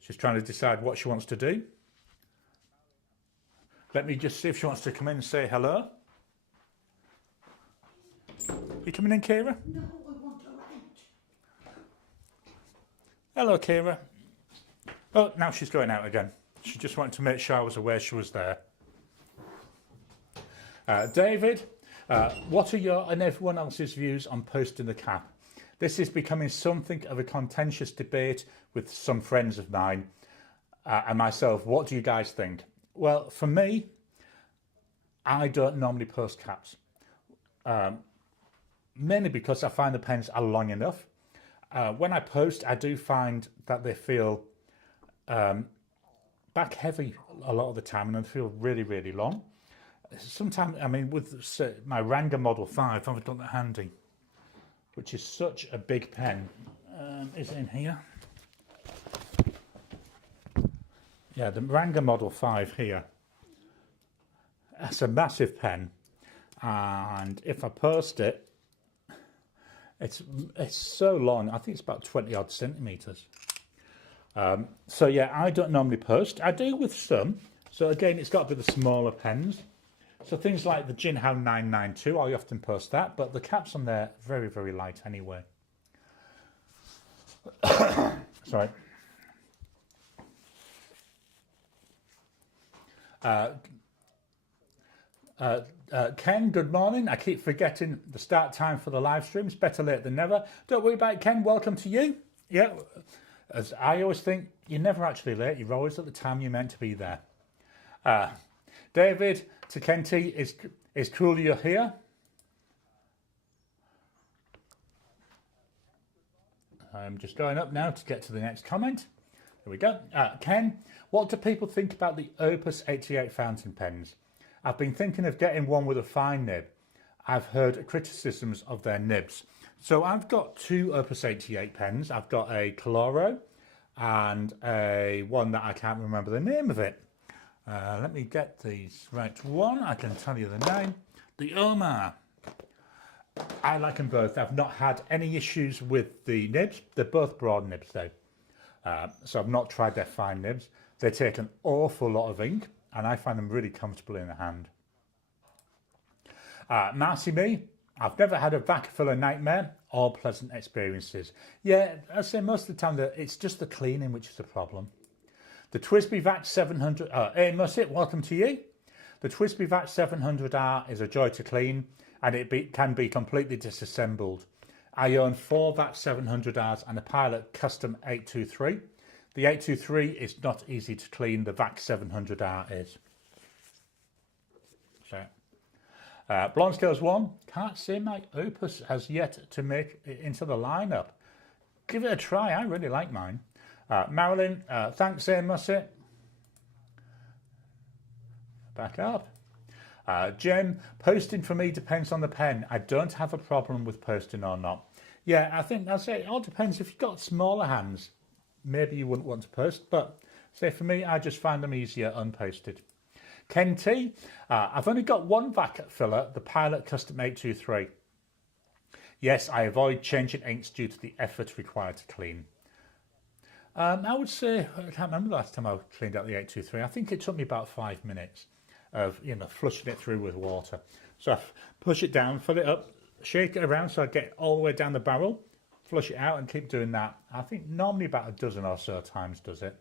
She's trying to decide what she wants to do. Let me just see if she wants to come in and say hello. You coming in, Kira? No, I want her out. Hello, Kira. Oh, now she's going out again. She just wanted to make sure I was aware she was there. David, what are your and everyone else's views on posting the cap? This is becoming something of a contentious debate with some friends of mine and myself. What do you guys think? Well, for me, I don't normally post caps. Mainly because I find the pens are long enough. When I post, I do find that they feel back heavy a lot of the time, and they feel really, really long. Sometimes, I mean, with my Ranga Model 5, I've got that handy, which is such a big pen. Is it in here? Yeah, the Ranga Model 5 here. That's a massive pen, and if I post it, It's so long. I think it's about 20 odd centimeters. So yeah, I don't normally post. I do with some. So again, it's got to be the smaller pens. So things like the Jinhao 992, I often post that, but the caps on there are very, very light anyway. Sorry. Ken, good morning. I keep forgetting the start time for the live streams. Better late than never. Don't worry about it, Ken. Welcome to you. Yeah, as I always think, you're never actually late. You're always at the time you're meant to be there. David to Kenty, is cool you're here. I'm just going up now to get to the next comment. There we go. Ken, what do people think about the Opus 88 fountain pens? I've been thinking of getting one with a fine nib. I've heard criticisms of their nibs. So I've got two Opus 88 pens. I've got a Coloro and a one that I can't remember the name of it. Let me get these right one. I can tell you the name. The Omar. I like them both. I've not had any issues with the nibs. They're both broad nibs though. So I've not tried their fine nibs. They take an awful lot of ink and I find them really comfortable in the hand. Marcy Me, I've never had a vacuum filler nightmare or pleasant experiences. Yeah, I say most of the time that it's just the cleaning which is the problem. The Twisby Vac 700, hey Musset, welcome to you. The Twisby Vac 700R is a joy to clean and it can be completely disassembled. I own 4 VAC 700Rs and a Pilot Custom 823. The 823 is not easy to clean, the VAC 700R is. So, Blonde Scales 1, can't say my Opus has yet to make it into the lineup. Give it a try, I really like mine. Marilyn, thanks, Musset. Back up. Jim, posting for me depends on the pen. I don't have a problem with posting or not. Yeah, I think that's it. It all depends. If you've got smaller hands, maybe you wouldn't want to post. But say for me, I just find them easier unposted. Ken T, I've only got one vac filler, the Pilot Custom 823. Yes, I avoid changing inks due to the effort required to clean. I would say, I can't remember the last time I cleaned out the 823. I think it took me about 5 minutes of flushing it through with water. So I push it down, fill it up, shake it around so I get all the way down the barrel, flush it out and keep doing that. I think normally about a dozen or so times does it.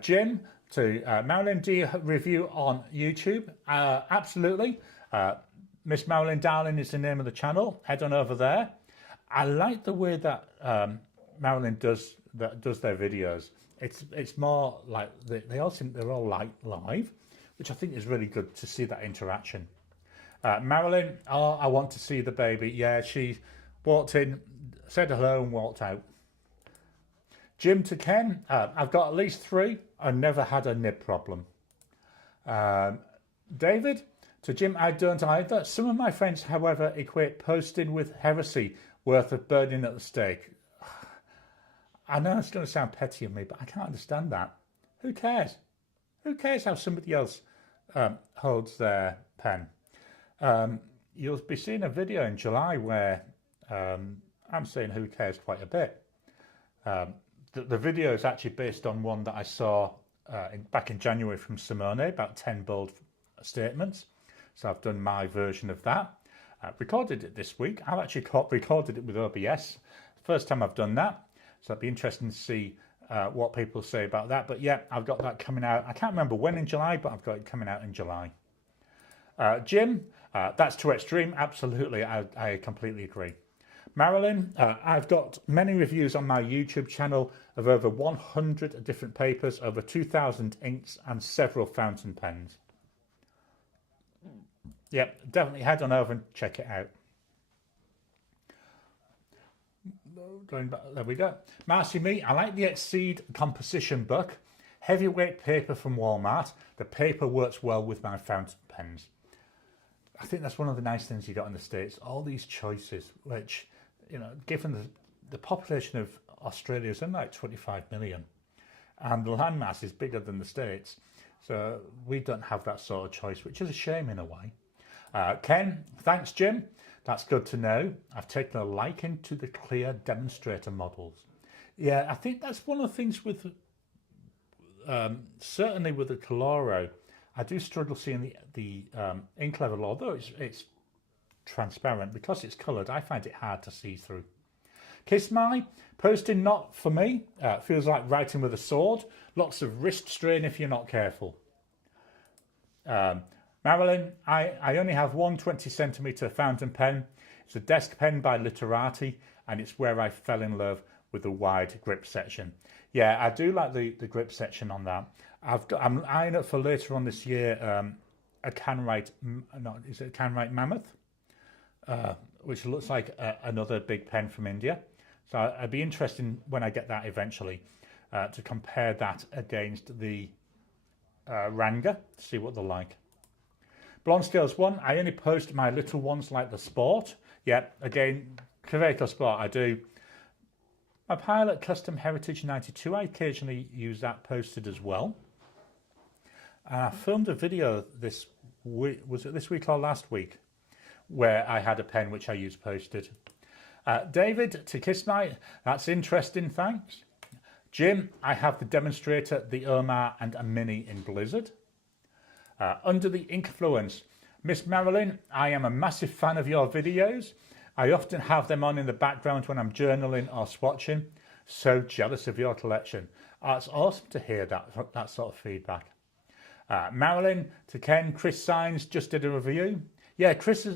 Jim to Marilyn, do you review on YouTube? Absolutely. Miss Marilyn Darling is the name of the channel. Head on over there. I like the way that Marilyn does their videos. It's more like they all seem they're all like live, which I think is really good to see that interaction. Marilyn, oh, I want to see the baby. Yeah, she walked in, said hello and walked out. Jim to Ken, I've got at least 3. I've never had a nib problem. David to Jim, I don't either. Some of my friends, however, equate posting with heresy, worth of burning at the stake. I know it's going to sound petty of me, but I can't understand that. Who cares? Who cares how somebody else holds their pen? You'll be seeing a video in July where I'm saying who cares quite a bit. The video is actually based on one that I saw back in January from Simone, about 10 bold statements. So I've done my version of that. Recorded it this week. I've actually recorded it with OBS. First time I've done that. So it'd be interesting to see what people say about that. But yeah, I've got that coming out. I can't remember when in July, but I've got it coming out in July. Jim, that's too extreme. Absolutely, I completely agree. Marilyn, I've got many reviews on my YouTube channel of over 100 different papers, over 2,000 inks and several fountain pens. Yep, definitely head on over and check it out. Going back, there we go. Marcy Me, I like the Exceed composition book. Heavyweight paper from Walmart. The paper works well with my fountain pens. I think that's one of the nice things you got in the States. All these choices, which, given the population of Australia is only like 25 million. And the landmass is bigger than the States. So we don't have that sort of choice, which is a shame in a way. Ken, thanks Jim. That's good to know. I've taken a liking to the clear demonstrator models. Yeah, I think that's one of the things with, certainly with the Coloro, I do struggle seeing the ink level, although it's transparent. Because it's coloured, I find it hard to see through. Kiss My, posting not for me. Feels like writing with a sword. Lots of wrist strain if you're not careful. Marilyn, I only have one 20cm fountain pen. It's a desk pen by Literati, and it's where I fell in love with the wide grip section. Yeah, I do like the grip section on that. I'm eyeing up for later on this year a Canwright, is it a Canwright Mammoth? Which looks like another big pen from India. So I'd be interested when I get that eventually to compare that against the Ranga to see what they're like. Blonde Scales 1, I only post my little ones like the Sport. Yeah, again, Kaveco Sport I do. My Pilot Custom Heritage 92, I occasionally use that posted as well. And I filmed a video this week, was it this week or last week, where I had a pen which I used posted. David, to Kiss My, that's interesting, thanks. Jim, I have the demonstrator, the Omar, and a Mini in Blizzard. Under the Influence, Miss Marilyn, I am a massive fan of your videos. I often have them on in the background when I'm journaling or swatching. So jealous of your collection. It's awesome to hear that sort of feedback. Marilyn, to Ken, Chris Signs just did a review. Yeah, Chris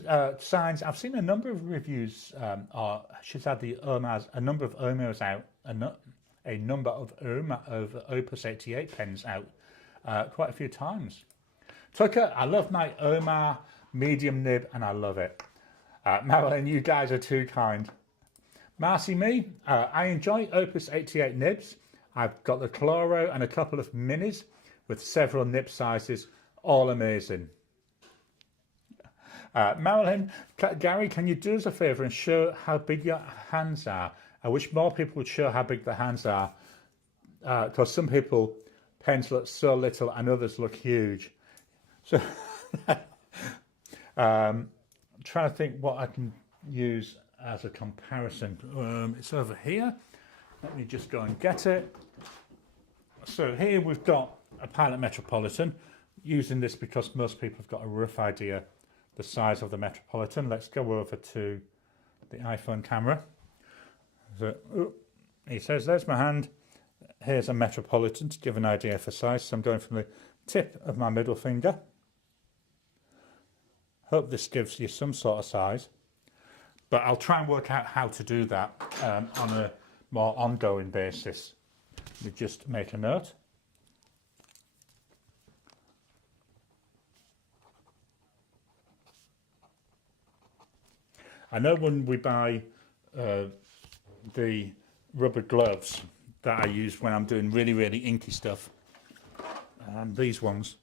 Signs, I've seen a number of reviews, or she's had the Omars, a number of Omars out, a number of Opus 88 pens out quite a few times. Tucker, I love my Omar medium nib and I love it. Marilyn, you guys are too kind. Marcy Me, I enjoy Opus 88 nibs. I've got the Chloro and a couple of minis with several nib sizes, all amazing. Marilyn, Gary, can you do us a favour and show how big your hands are? I wish more people would show how big their hands are, because some people, pens look so little and others look huge. So, trying to think what I can use as a comparison. It's over here. Let me just go and get it. So here we've got a Pilot Metropolitan. Using this because most people have got a rough idea the size of the Metropolitan. Let's go over to the iPhone camera. So, he says, there's my hand. Here's a Metropolitan to give an idea for size. So I'm going from the tip of my middle finger. Hope this gives you some sort of size. But I'll try and work out how to do that on a more ongoing basis. We just make a note. I know when we buy the rubber gloves that I use when I'm doing really, really inky stuff, and these ones,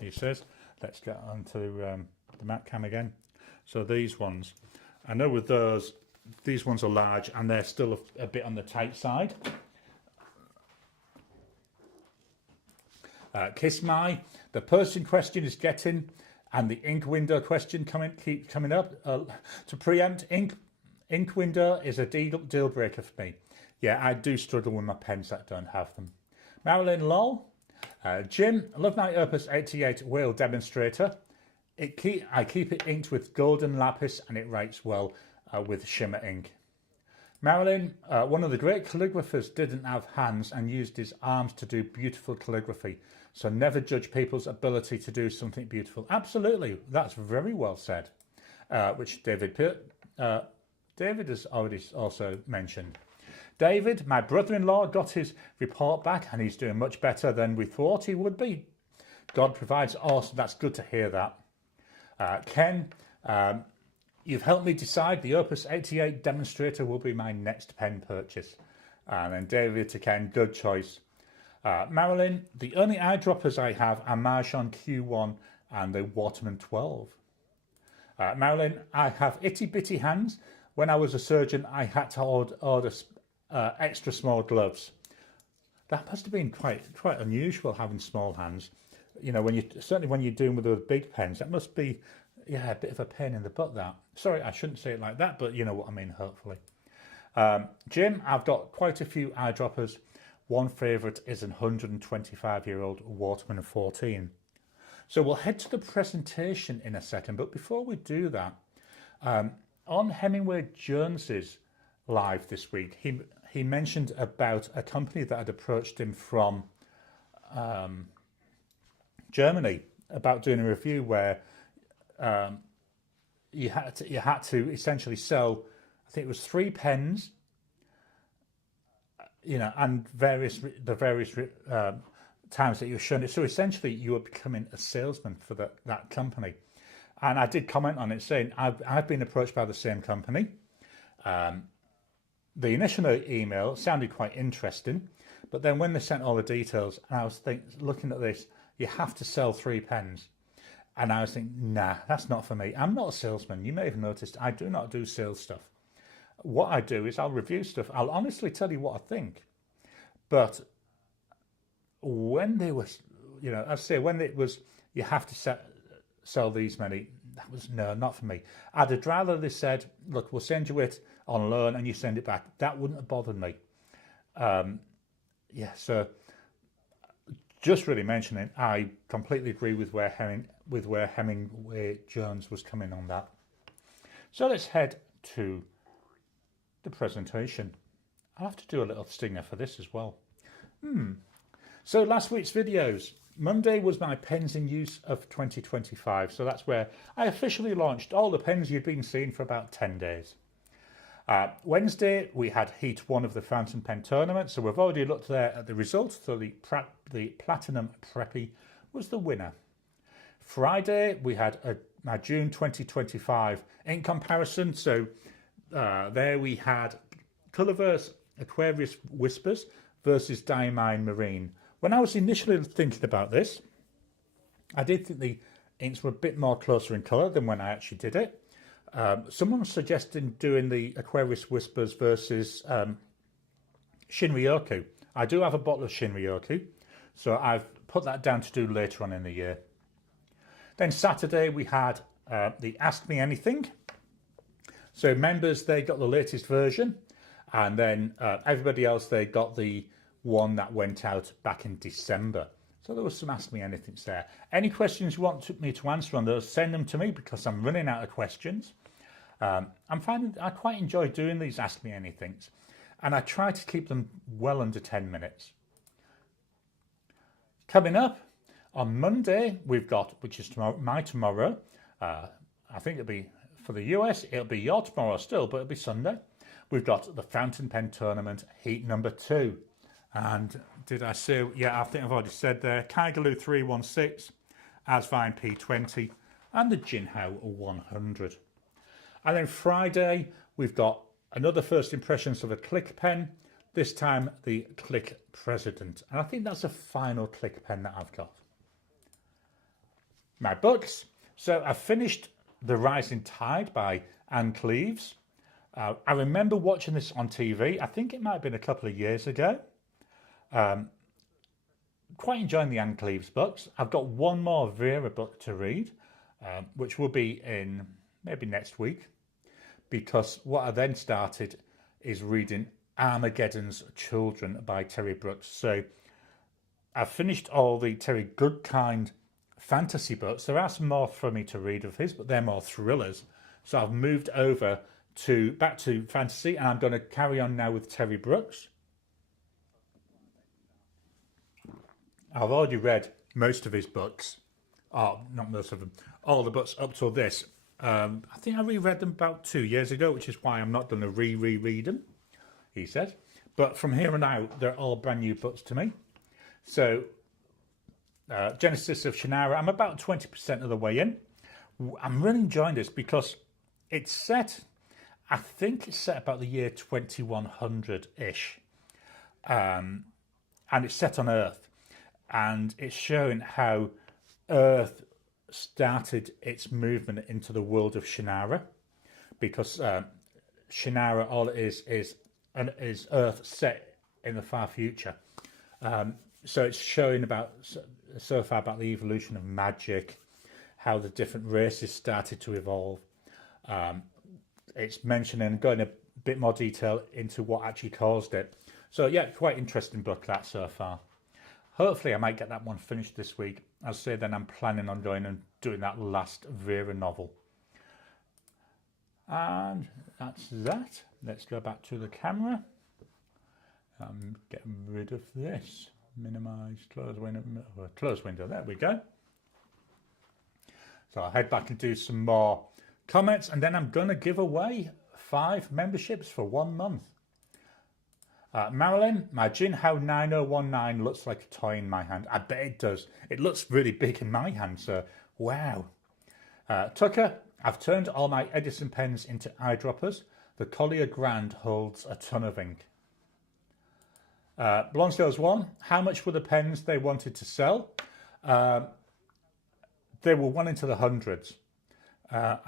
he says, let's get onto the Mac cam again. So these ones, I know with those, these ones are large and they're still a bit on the tight side. Kiss My, the person question is getting, and the ink window question keep coming up. To preempt, ink window is a deal breaker for me. Yeah, I do struggle with my pens that don't have them. Marilyn Lol, Jim, I love my Opus 88 whale demonstrator. I keep it inked with golden lapis and it writes well with shimmer ink. Marilyn, one of the great calligraphers, didn't have hands and used his arms to do beautiful calligraphy. So never judge people's ability to do something beautiful. Absolutely, that's very well said, which David has already also mentioned. David, my brother-in-law, got his report back and he's doing much better than we thought he would be. God provides. Awesome, that's good to hear that. Ken, you've helped me decide the Opus 88 demonstrator will be my next pen purchase. And then David to Ken, good choice. Marilyn, the only eyedroppers I have are Marchon Q1 and the Waterman 12. Marilyn, I have itty bitty hands. When I was a surgeon, I had to order extra small gloves. That must have been quite unusual having small hands. You know, certainly when you're doing with the big pens, that must be yeah, a bit of a pain in the butt, that. Sorry, I shouldn't say it like that, but you know what I mean, hopefully. Jim, I've got quite a few eyedroppers. One favourite is an 125-year-old Waterman 14. So we'll head to the presentation in a second, but before we do that, on Hemingway Jones's live this week, he mentioned about a company that had approached him from Germany about doing a review where you had to essentially sell, I think it was 3 pens, you know, and various times that you were shown it. So essentially, you were becoming a salesman for that company. And I did comment on it saying I've been approached by the same company. The initial email sounded quite interesting, but then when they sent all the details, and I was looking at this, you have to sell 3 pens. And I was thinking, nah, that's not for me. I'm not a salesman. You may have noticed I do not do sales stuff. What I do is I'll review stuff. I'll honestly tell you what I think. But when they were, you know, I say when it was, you have to sell these many, that was, no, not for me. I'd have rather they said, look, we'll send you it on loan and you send it back. That wouldn't have bothered me. Yeah, so just really mentioning, I completely agree with where Hemingway Jones was coming on that. So let's head to the presentation. I'll have to do a little stinger for this as well. So last week's videos. Monday was my pens in use of 2025. So that's where I officially launched all the pens you've been seeing for about 10 days. Wednesday, we had Heat 1 of the Fountain Pen Tournament. So we've already looked there at the results. So the Platinum Preppy was the winner. Friday, we had my June 2025 ink comparison. So there we had Colourverse Aquarius Whispers versus Diamine Marine. When I was initially thinking about this, I did think the inks were a bit more closer in colour than when I actually did it. Someone was suggesting doing the Aquarius Whispers versus Shinryoku. I do have a bottle of Shinryoku, so I've put that down to do later on in the year. Then Saturday we had the Ask Me Anything. So members, they got the latest version, and then everybody else, they got the one that went out back in December. So there was some Ask Me Anythings there. Any questions you want me to answer on those, send them to me because I'm running out of questions. I'm finding I quite enjoy doing these Ask Me Anythings, and I try to keep them well under 10 minutes. Coming up on Monday, we've got, which is tomorrow, I think it'll be, for the US, it'll be your tomorrow still, but it'll be Sunday. We've got the Fountain Pen Tournament, Heat number 2. And did I say, yeah, I think I've already said there, Kaigaloo 316, Asvine P20, and the Jinhao 100. And then Friday, we've got another first impressions of a Click pen, this time the Click President. And I think that's a final Click pen that I've got. My books. So I finished The Rising Tide by Anne Cleeves. I remember watching this on TV. I think it might have been a couple of years ago. Quite enjoying the Anne Cleeves books. I've got one more Vera book to read, which will be in maybe next week, because what I then started is reading Armageddon's Children by Terry Brooks. So I've finished all the Terry Goodkind fantasy books. There are some more for me to read of his, but they're more thrillers. So I've moved over back to fantasy, and I'm going to carry on now with Terry Brooks. I've already read most of his books. Oh, not most of them. All the books up till this. I think I reread them about 2 years ago, which is why I'm not going to reread them, he says. But from here on out, they're all brand new books to me. So, Genesis of Shannara, I'm about 20% of the way in. I'm really enjoying this because it's set, I think it's set about the year 2100-ish. And it's set on Earth. And it's showing how Earth started its movement into the world of Shannara, because Shannara, all it is Earth set in the far future. So it's showing about so far about the evolution of magic, how the different races started to evolve. It's mentioning, going a bit more detail into what actually caused it. So yeah, quite interesting book that so far. Hopefully I might get that one finished this week. As I say, then I'm planning on going and doing that last Vera novel. And that's that. Let's go back to the camera. I'm getting rid of this. Minimize, close window, there we go. So I'll head back and do some more comments, and then I'm going to give away 5 memberships for 1 month. Marilyn, my Jinhao 9019 looks like a toy in my hand. I bet it does. It looks really big in my hand, so wow. Tucker, I've turned all my Edison pens into eyedroppers. The Collier Grand holds a ton of ink. Blonsdale's 1, how much were the pens they wanted to sell? They were well into the hundreds. I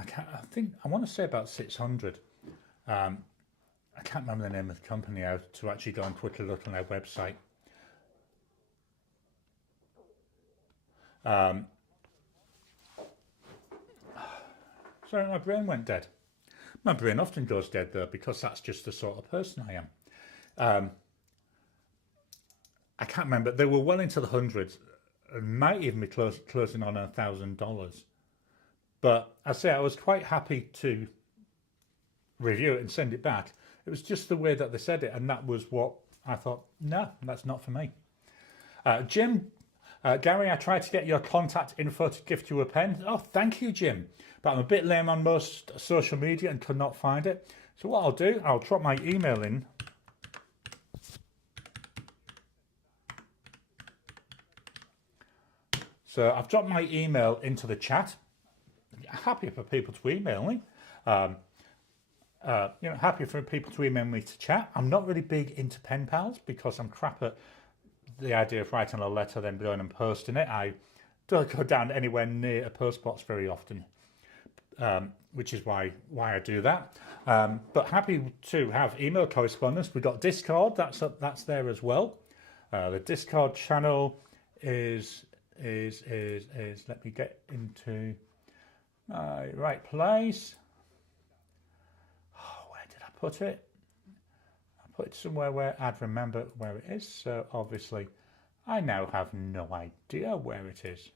want to say about 600. I can't remember the name of the company now to actually go and quickly look on their website. Sorry, my brain went dead. My brain often goes dead though, because that's just the sort of person I am. I can't remember. They were well into the hundreds. It might even be closing on $1,000. But I say I was quite happy to review it and send it back. It was just the way that they said it, and that was what I thought, no, that's not for me. Jim, Gary, I tried to get your contact info to gift you a pen. Oh, thank you, Jim. But I'm a bit lame on most social media and could not find it. So what I'll do, I'll drop my email in. So I've dropped my email into the chat. Happy for people to email me. Happy for people to email me to chat. I'm not really big into pen pals because I'm crap at the idea of writing a letter, then going and posting it. I don't go down anywhere near a post box very often, which is why I do that. But happy to have email correspondence. We've got Discord. That's there as well. The Discord channel is let me get into my right place. Oh, where did I put it? I put it somewhere where I'd remember where it is. So obviously I now have no idea where it is.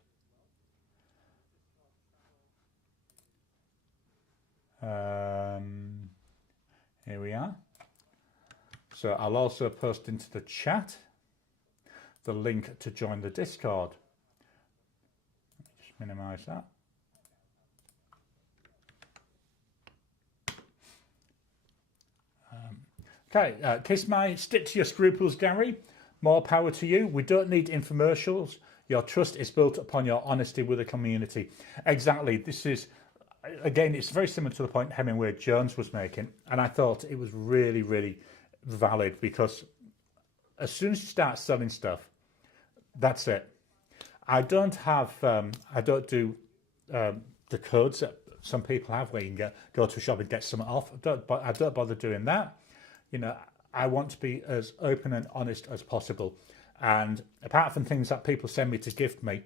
Here we are. So I'll also post into the chat the link to join the Discord. Just minimize that. Okay, kiss my stick to your scruples, Gary. More power to you. We don't need infomercials. Your trust is built upon your honesty with the community. Exactly. This is, again, it's very similar to the point Hemingway Jones was making. And I thought it was really, really valid, because as soon as you start selling stuff, that's it. I don't do the codes that some people have where you can go to a shop and get something off. I don't bother doing that. You know, I want to be as open and honest as possible. And apart from things that people send me to gift me,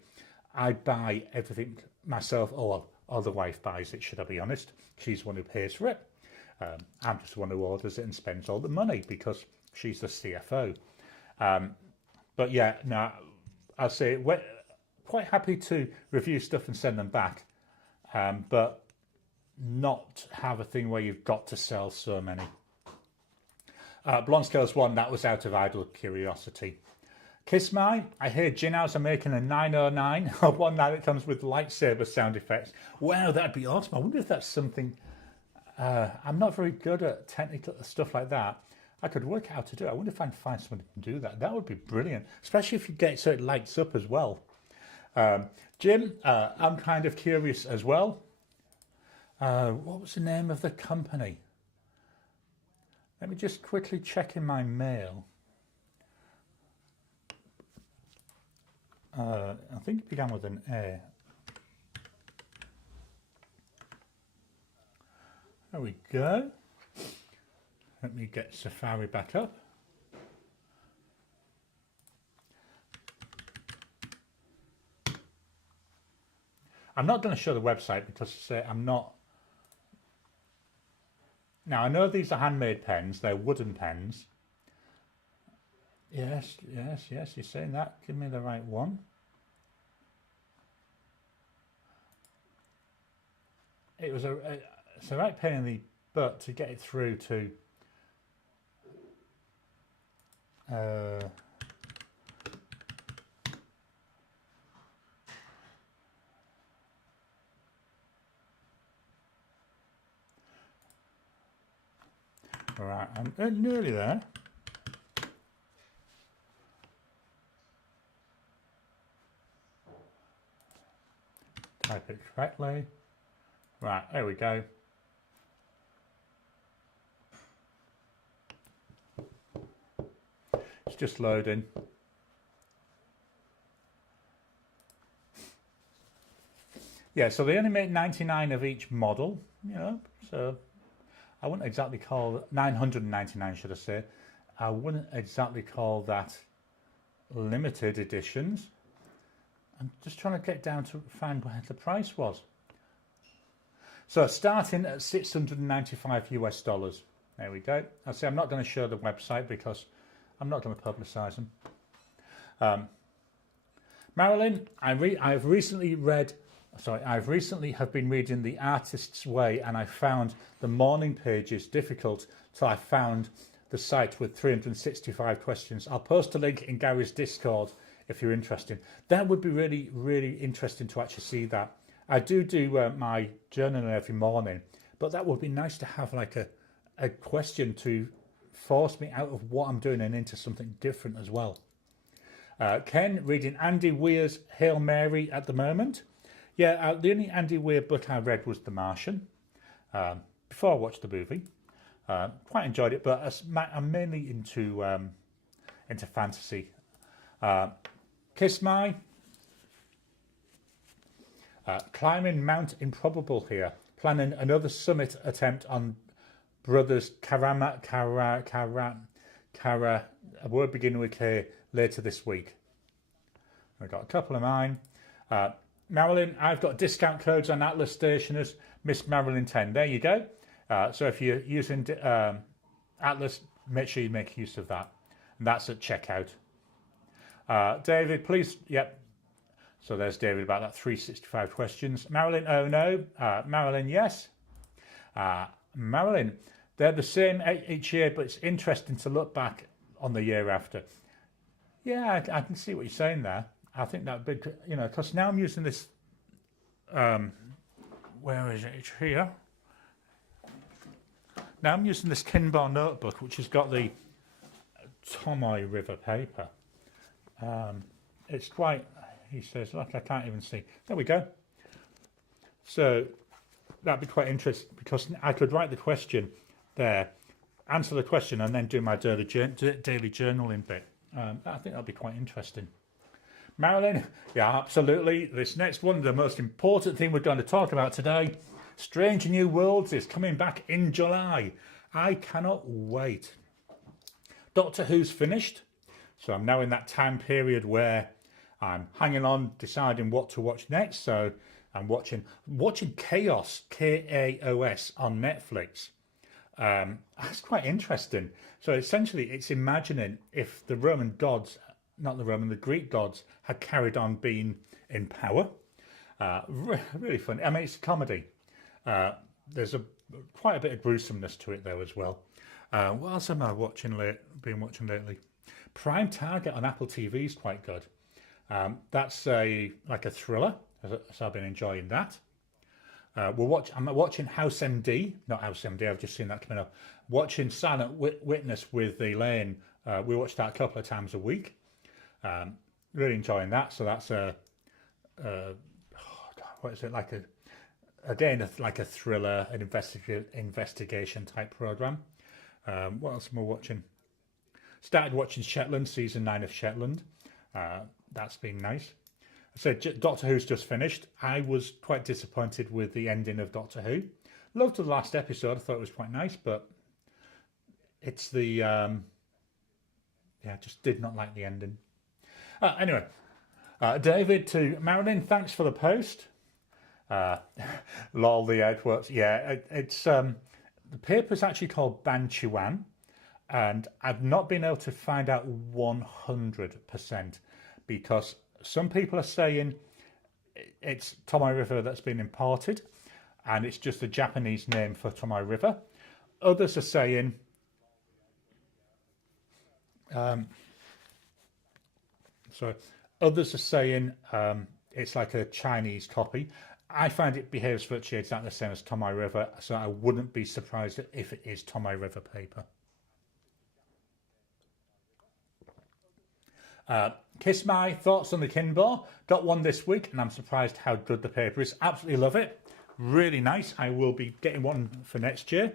I buy everything myself, or the wife buys it, should I be honest. She's the one who pays for it. I'm just the one who orders it and spends all the money because she's the CFO. But yeah, no, I'll say we're quite happy to review stuff and send them back, but not have a thing where you've got to sell so many. Blonde Scales 1, that was out of idle curiosity. Kiss My, I hear Jinhouse are making a 909, one now that comes with lightsaber sound effects. Wow, that'd be awesome. I wonder if that's something. I'm not very good at technical stuff like that. I could work out how to do it. I wonder if I can find someone who can do that. That would be brilliant, especially if you get it so it lights up as well. Jim, I'm kind of curious as well. What was the name of the company? Let me just quickly check in my mail. I think it began with an A. There we go. Let me get Safari back up. I'm not going to show the website because I'm not. Now I know these are handmade pens. They're wooden pens. Yes, yes, yes. You're saying that. Give me the right one. It was it's a right pain in the butt to get it through to. Right, I'm nearly there. Type it correctly. Right, there we go. It's just loading. Yeah, so they only make 99 of each model, you know, so I wouldn't exactly call 999, should I say. I wouldn't exactly call that limited editions. I'm just trying to get down to find where the price was. So starting at 695 US dollars. There we go. I say I'm not going to show the website because I'm not going to publicise them. Marilyn, I've recently have been reading The Artist's Way, and I found the morning pages difficult till I found the site with 365 questions. I'll post a link in Gary's Discord if you're interested. That would be really, really interesting to actually see that. I do my journaling every morning, but that would be nice to have like a question to force me out of what I'm doing and into something different as well. Ken, reading Andy Weir's Hail Mary at the moment. Yeah, the only Andy Weir book I read was The Martian, before I watched the movie. Quite enjoyed it, but I'm mainly into fantasy. Kiss My. Climbing Mount Improbable here. Planning another summit attempt on Brothers a word beginning with K, later this week. I've got a couple of mine. Marilyn, I've got discount codes on Atlas Stationers, Miss Marilyn 10. There you go. So if you're using Atlas, make sure you make use of that. And that's at checkout. David, please, yep. So there's David about that 365 questions. Marilyn, oh no. Marilyn, yes. Marilyn, they're the same each year, but it's interesting to look back on the year after. Yeah, I can see what you're saying there. I think that big, you know, because now I'm using this, where is it? It's here. Now I'm using this Kinbar notebook, which has got the Tomoe River paper. It's quite, he says, look, I can't even see. There we go. So that'd be quite interesting because I could write the question there, answer the question, and then do my daily journaling bit. I think that'd be quite interesting. Marilyn, yeah, absolutely. This next one, the most important thing we're going to talk about today, Strange New Worlds, is coming back in July. I cannot wait. Doctor Who's finished, so I'm now in that time period where I'm hanging on, deciding what to watch next. So I'm watching Chaos, K-A-O-S, on Netflix. That's quite interesting. So essentially, it's imagining if the Roman gods, the Greek gods, had carried on being in power. Really funny. I mean, it's a comedy. There's quite a bit of gruesomeness to it though as well. What else am I been watching lately? Prime Target on Apple TV is quite good. That's like a thriller, so I've been enjoying that. I'm watching House MD, not House MD. I've just seen that coming up. Watching Silent Witness with Elaine. We watch that a couple of times a week. Really enjoying that. So that's what is it, like like a thriller, an investigation type program. What else am I watching? Started watching Shetland, season 9 of Shetland. That's been nice. So Doctor Who's just finished. I was quite disappointed with the ending of Doctor Who. Loved the last episode. I thought it was quite nice, but it's the just did not like the ending. Anyway, David to Marilyn, thanks for the post. Lol, the Edwards. Yeah, it's the paper's actually called Banchuan, and I've not been able to find out 100% because some people are saying it's Tomoe River that's been imported, and it's just a Japanese name for Tomoe River. Others are saying others are saying it's like a Chinese copy. I find it behaves virtually exactly the same as Tomoe River, so I wouldn't be surprised if it is Tomoe River paper. Kiss my thoughts on the Kinball. Got one this week, and I'm surprised how good the paper is. Absolutely love it. Really nice. I will be getting one for next year.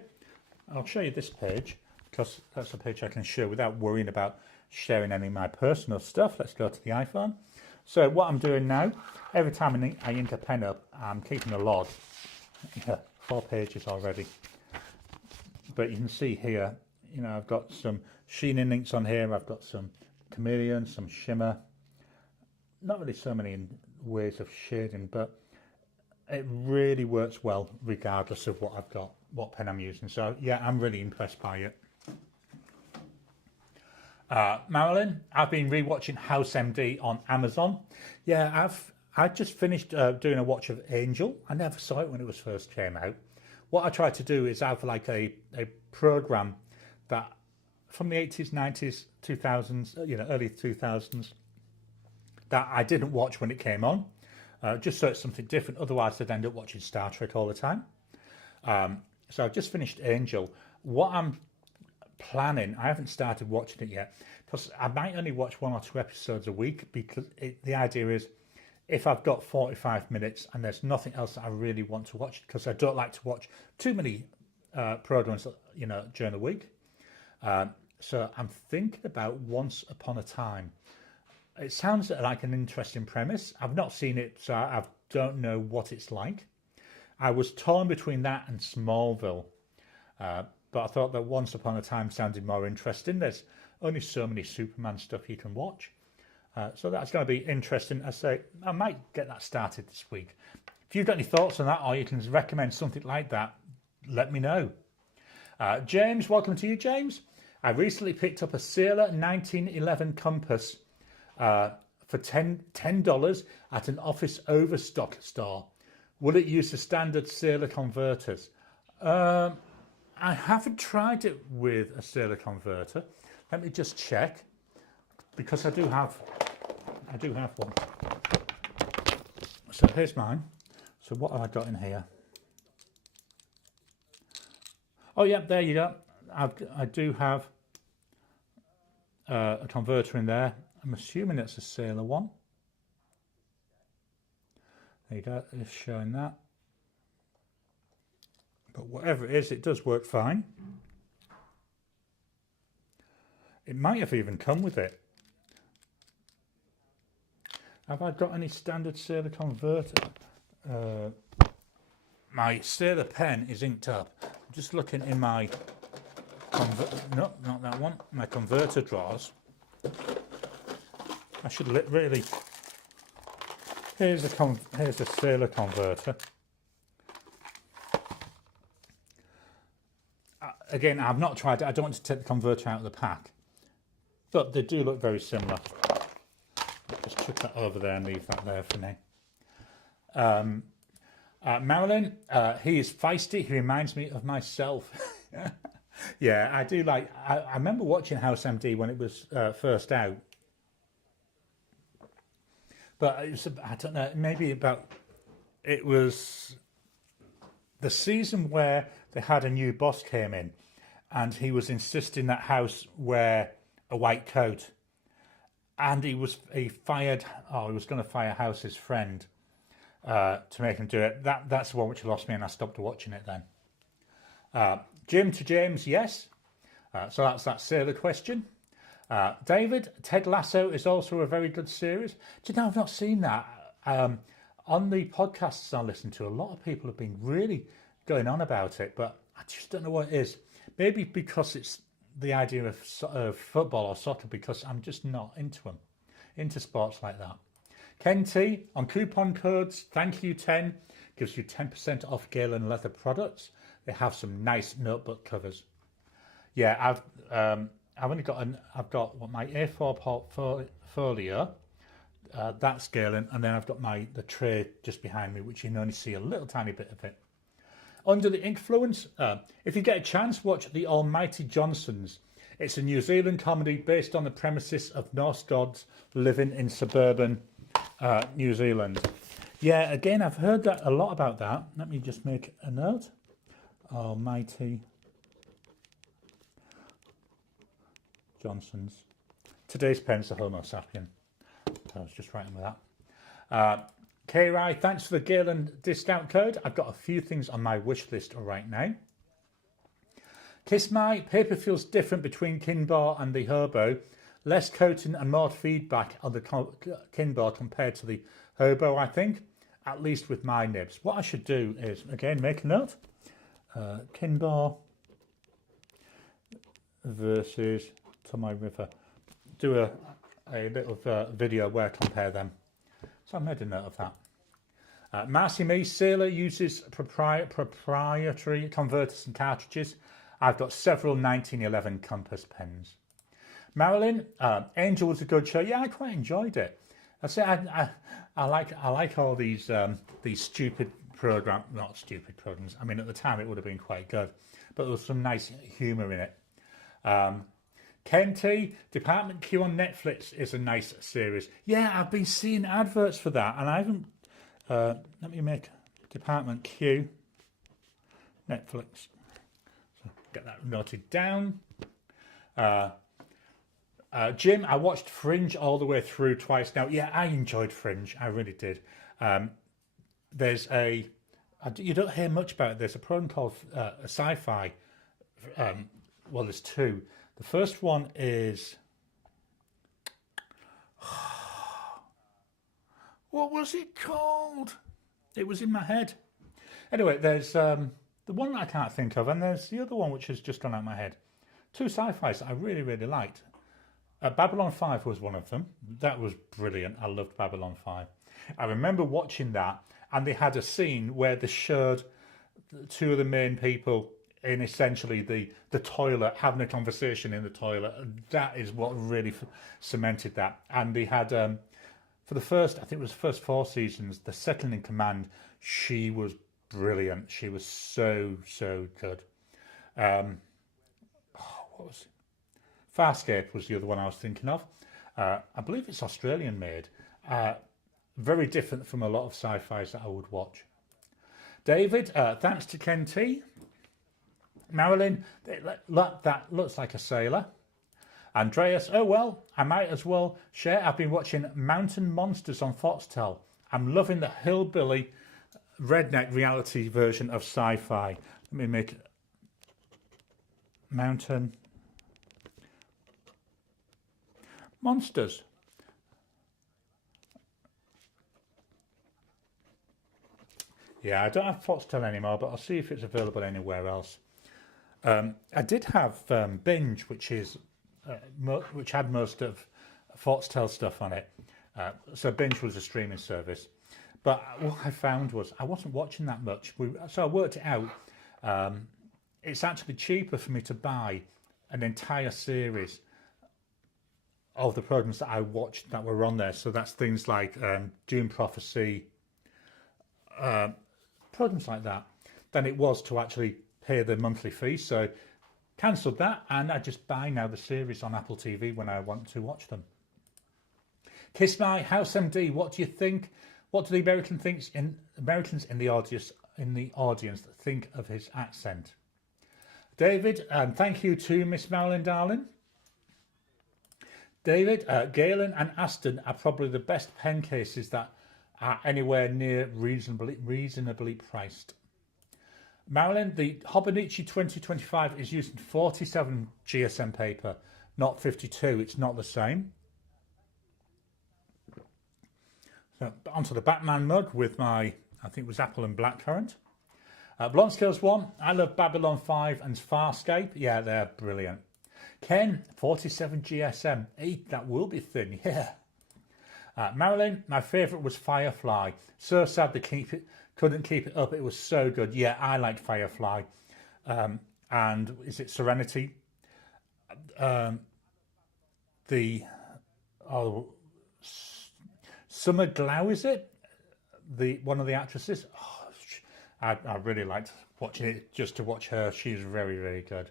I'll show you this page because that's a page I can share without worrying about sharing any of my personal stuff. Let's go to the iPhone. So what I'm doing now, every time I ink a pen up, I'm keeping a log. Yeah, 4 pages already. But you can see here, you know, I've got some sheening inks on here. I've got some chameleon, some shimmer. Not really so many ways of shading, but it really works well regardless of what I've got, what pen I'm using. So yeah, I'm really impressed by it. Marilyn, I've been rewatching House MD on Amazon. Yeah, I just finished doing a watch of Angel. I never saw it when it was first came out. What I tried to do is have like a program that from the 80s, 90s, 2000s, you know, early 2000s that I didn't watch when it came on. Just so it's something different. Otherwise, I'd end up watching Star Trek all the time. So I've just finished Angel. What I'm planning, I haven't started watching it yet because I might only watch 1 or 2 episodes a week because the idea is if I've got 45 minutes and there's nothing else that I really want to watch, because I don't like to watch too many programs, you know, during the week. So I'm thinking about Once Upon a Time. It sounds like an interesting premise. I've not seen it, so I don't know what it's like. I was torn between that and Smallville. But I thought that Once Upon a Time sounded more interesting. There's only so many Superman stuff you can watch. So that's going to be interesting. I say I might get that started this week. If you've got any thoughts on that or you can recommend something like that, let me know. James, welcome to you, James. I recently picked up a Sailor 1911 compass for $10 at an office overstock store. Will it use the standard Sailor converters? I haven't tried it with a Sailor converter. Let me just check, because I do have one. So here's mine. So what have I got in here? Oh yeah, there you go. I do have a converter in there. I'm assuming it's a Sailor one. There you go. It's showing that. But whatever it is, it does work fine. It might have even come with it. Have I got any standard Sailor converter? My Sailor pen is inked up. I'm just looking in my no, not that one. My converter drawers. I should really. Here's a Sailor converter. Again, I've not tried it. I don't want to take the converter out of the pack, but they do look very similar. Just chuck that over there and leave that there for now. Marilyn, he is feisty. He reminds me of myself. Yeah, I do like. I remember watching House MD when it was first out, but it was, I don't know, maybe about. It was the season where they had a new boss came in, and he was insisting that House wear a white coat, and he was going to fire House's friend to make him do it. That's the one which lost me, and I stopped watching it then. Jim to James, yes. So that's that Sailor question. David, Ted Lasso is also a very good series. Do you know, I've not seen that. On the podcasts I listen to, a lot of people have been really going on about it, but I just don't know what it is. Maybe because it's the idea of football or soccer, because I'm just not into sports like that. Ken T, on coupon codes, thank you 10. gives you 10% off Galen leather products. They have some nice notebook covers. Yeah, I've only got I've got what my A4 portfolio. That's Galen, and then I've got the tray just behind me, which you can only see a little tiny bit of it. Under the Influence, if you get a chance, watch The Almighty Johnsons. It's a New Zealand comedy based on the premises of Norse gods living in suburban New Zealand. Yeah, again, I've heard that a lot about that. Let me just make a note. Almighty Johnsons. Today's pen's the Homo sapien. I was just writing with that. Garry, thanks for the Galen discount code. I've got a few things on my wish list right now. Kiss My, paper feels different between Kinbar and the Hobo. Less coating and more feedback on the Kinbar compared to the Hobo, I think. At least with my nibs. What I should do is, again, make a note. Kinbar versus Tomoe River. Do a little video where I compare them. So I made a note of that. Marcy Me, Sailor uses proprietary converters and cartridges. I've got several 1911 Compass pens. Marilyn, Angel was a good show. Yeah, I quite enjoyed it. I like all these stupid not stupid programs. I mean, at the time it would have been quite good, but there was some nice humour in it. Ken T, Department Q on Netflix is a nice series. Yeah, I've been seeing adverts for that, and I haven't. Let me make Department Q Netflix. So get that noted down. Jim, I watched Fringe all the way through twice now. Yeah, I enjoyed Fringe. I really did. There's you don't hear much about it. There's a program called Sci-Fi. Well, there's two. The first one is... What was it called? It was in my head. Anyway, there's the one that I can't think of, and there's the other one which has just gone out of my head. Two sci-fis that I really, really liked. Babylon 5 was one of them. That was brilliant. I loved Babylon 5. I remember watching that, and they had a scene where they showed two of the main people in essentially the toilet, having a conversation in the toilet. That is what really cemented that. And they had, for the first, I think it was the first 4 seasons, the second in command, she was brilliant. She was so good. What was it? Farscape was the other one I was thinking of. I believe it's Australian made. Very different from a lot of sci-fis that I would watch. David, thanks to Ken T. Marilyn, that looks like a sailor. Andreas, oh well, I might as well share. I've been watching Mountain Monsters on Foxtel. I'm loving the hillbilly redneck reality version of sci-fi. Let me make Mountain Monsters. Yeah, I don't have Foxtel anymore, but I'll see if it's available anywhere else. I did have Binge, which had most of Foxtel stuff on it. So Binge was a streaming service. But what I found was I wasn't watching that much. So I worked it out. It's actually cheaper for me to buy an entire series of the programs that I watched that were on there. So that's things like Dune Prophecy, programs like that, than it was to actually pay the monthly fee. So cancelled that, and I just buy now the series on Apple TV when I want to watch them. Kiss My House MD, what do you think? What do the Americans in the audience think of his accent? David, and thank you to Miss Marilyn Darling. David, Galen and Aston are probably the best pen cases that are anywhere near reasonably priced. Marilyn, the Hobonichi 2025 is using 47 GSM paper, not 52. It's not the same. So onto the Batman mug with my, I think it was apple and blackcurrant. Blonde Scales 1, I love Babylon 5 and Farscape. Yeah, they're brilliant. Ken, 47 GSM. That will be thin, yeah. Marilyn, my favourite was Firefly. So sad they Couldn't keep it up. It was so good. Yeah, I liked Firefly. And is it Serenity? The Summer Glau, is it? The one of the actresses. Oh, I really liked watching it just to watch her. She's very, very good.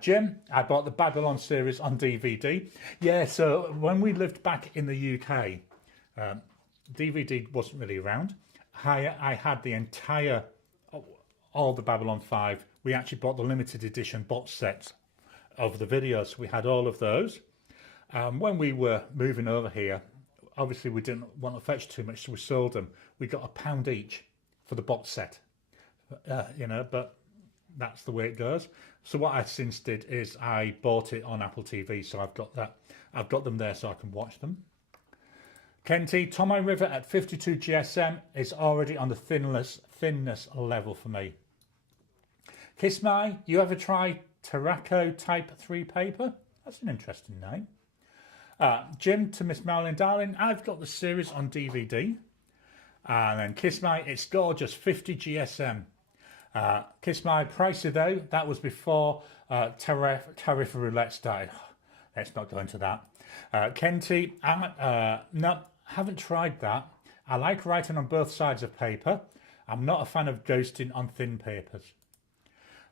Jim, I bought the Babylon series on DVD. Yeah, so when we lived back in the UK, DVD wasn't really around. I had the entire, all the Babylon 5. We actually bought the limited edition box sets of the videos. We had all of those. When we were moving over here, obviously we didn't want to fetch too much, so we sold them. We got £1 each for the box set, but that's the way it goes. So what I since did is I bought it on Apple TV, so I've got that. I've got them there so I can watch them. Kenty, Tomoe River at 52 GSM is already on the thinness level for me. Kiss My, you ever try Terraco Type 3 paper? That's an interesting name. Jim, to Miss Marilyn Darling, I've got the series on DVD. And then Kiss My, it's gorgeous, 50 GSM. Kiss My, pricey though, that was before tariff roulette started. Let's not go into that. Kenty, no, haven't tried that. I like writing on both sides of paper. I'm not a fan of ghosting on thin papers.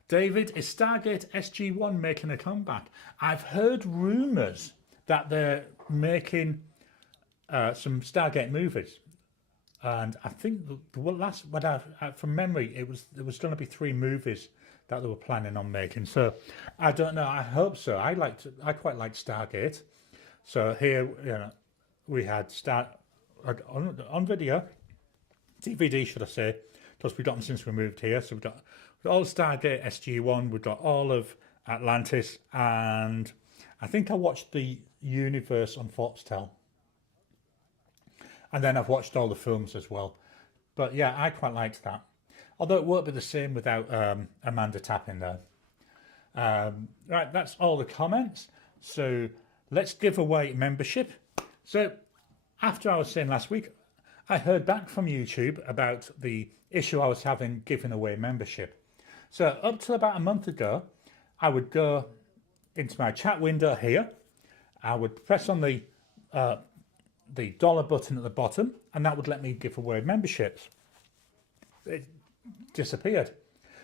David, is Stargate SG-1 making a comeback? I've heard rumours that they're making some Stargate movies. And I think from memory, there was going to be 3 movies that they were planning on making. So I don't know. I hope so. I quite liked Stargate. So here, we had on video, DVD, should I say, because we've got them since we moved here. So we've got all Stargate SG-1. We've got all of Atlantis, and I think I watched the Universe on Foxtel. And then I've watched all the films as well. But yeah, I quite liked that. Although it won't be the same without Amanda Tapping there. Right, that's all the comments. So let's give away membership. So after I was saying last week, I heard back from YouTube about the issue I was having giving away membership. So up to about a month ago, I would go into my chat window here. I would press on the dollar button at the bottom, and that would let me give away memberships. It disappeared.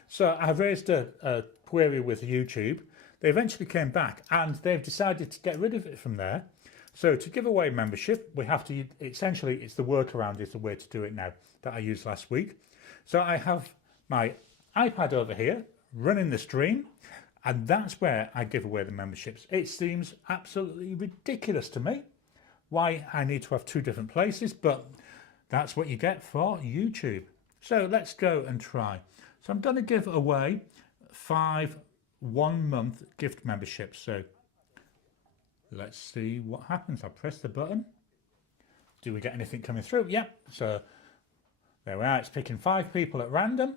So I raised a query with YouTube. They eventually came back, and they've decided to get rid of it from there. So to give away membership, we have to, essentially, it's the workaround is the way to do it now that I used last week. So I have my iPad over here running the stream, and that's where I give away the memberships. It seems absolutely ridiculous to me why I need to have 2 different places, but that's what you get for YouTube. So let's go and try. So I'm going to give away 5 one-month gift memberships. So let's see what happens. I'll press the button. Do we get anything coming through? Yep. So there we are. It's picking 5 people at random.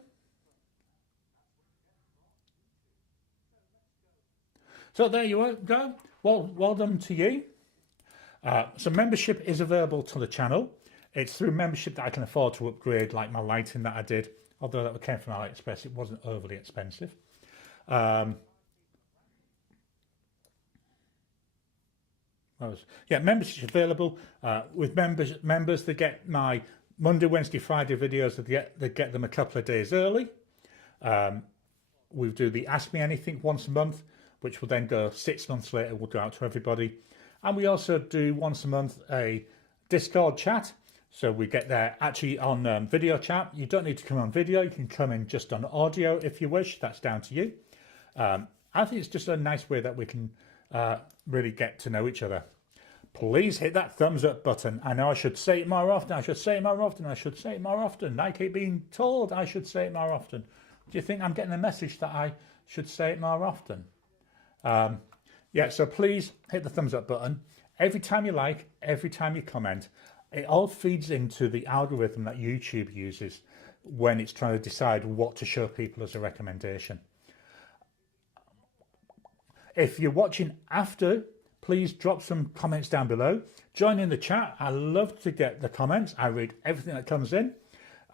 So there you go. Well done to you. So membership is available to the channel. It's through membership that I can afford to upgrade, like my lighting that I did. Although that came from AliExpress, it wasn't overly expensive. Membership available. With members, they get my Monday, Wednesday, Friday videos. They get them a couple of days early. We do the Ask Me Anything once a month, which will then go 6 months later. Will go out to everybody. And we also do once a month a Discord chat. So we get there actually on video chat. You don't need to come on video. You can come in just on audio if you wish. That's down to you. I think it's just a nice way that we can really get to know each other. Please hit that thumbs up button. I know I should say it more often. I should say it more often. I should say it more often. I keep being told I should say it more often. Do you think I'm getting a message that I should say it more often? So please hit the thumbs up button. Every time you like, every time you comment, it all feeds into the algorithm that YouTube uses when it's trying to decide what to show people as a recommendation. If you're watching after, please drop some comments down below. Join in the chat. I love to get the comments. I read everything that comes in.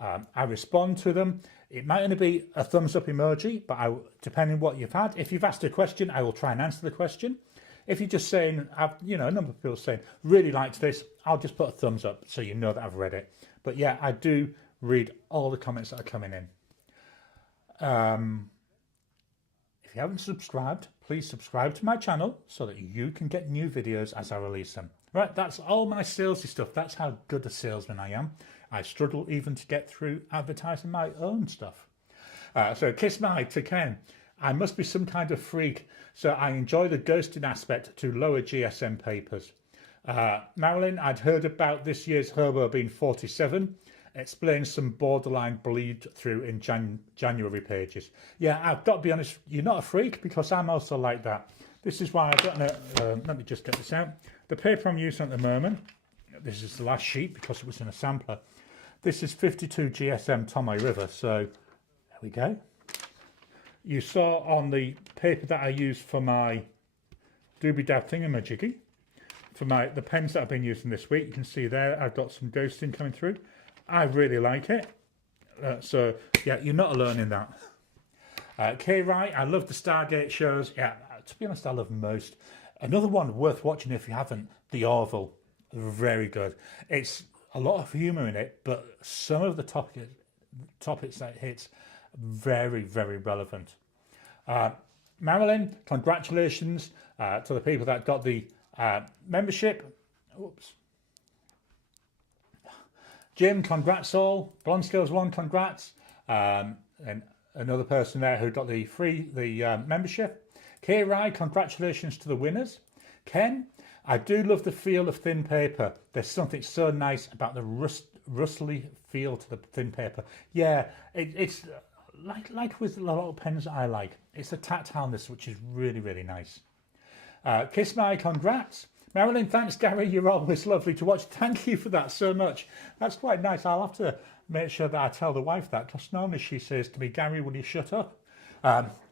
I respond to them. It might only be a thumbs up emoji, but depending what you've had. If you've asked a question, I will try and answer the question. If you're just saying, you know, a number of people saying, really liked this, I'll just put a thumbs up so you know that I've read it. But yeah, I do read all the comments that are coming in. If you haven't subscribed, please subscribe to my channel so that you can get new videos as I release them. Right, that's all my salesy stuff. That's how good a salesman I am. I struggle even to get through advertising my own stuff. So kiss my to Ken. I must be some kind of freak, so I enjoy the ghosting aspect to lower GSM papers. Marilyn, I'd heard about this year's Hobo being 47. Explains some borderline bleed through in January pages. Yeah, I've got to be honest, you're not a freak, because I'm also like that. This is why I don't know. Let me just get this out. The paper I'm using at the moment, this is the last sheet because it was in a sampler. This is 52 GSM Tomoe River, so there we go. You saw on the paper that I used for my Doobie Dab Thingamajiggy, for the pens that I've been using this week, you can see there I've got some ghosting coming through. I really like it. So yeah, you're not alone in that. Kay Wright, I love the Stargate shows. Yeah, to be honest, I love most. Another one worth watching if you haven't, The Orville. Very good. It's a lot of humour in it, but some of the topics that it hits, very, very relevant. Marilyn, congratulations to the people that got the membership. Oops. Jim, congrats all. Blonde Skills 1, congrats. And another person there who got the membership. Kay Rai, congratulations to the winners. Ken, I do love the feel of thin paper. There's something so nice about the rustly feel to the thin paper. Yeah, it's like with a lot of pens I like. It's the tactileness which is really, really nice. Kiss my congrats. Marilyn, thanks Gary, you're always lovely to watch. Thank you for that so much. That's quite nice. I'll have to make sure that I tell the wife that, because normally she says to me, Gary, will you shut up?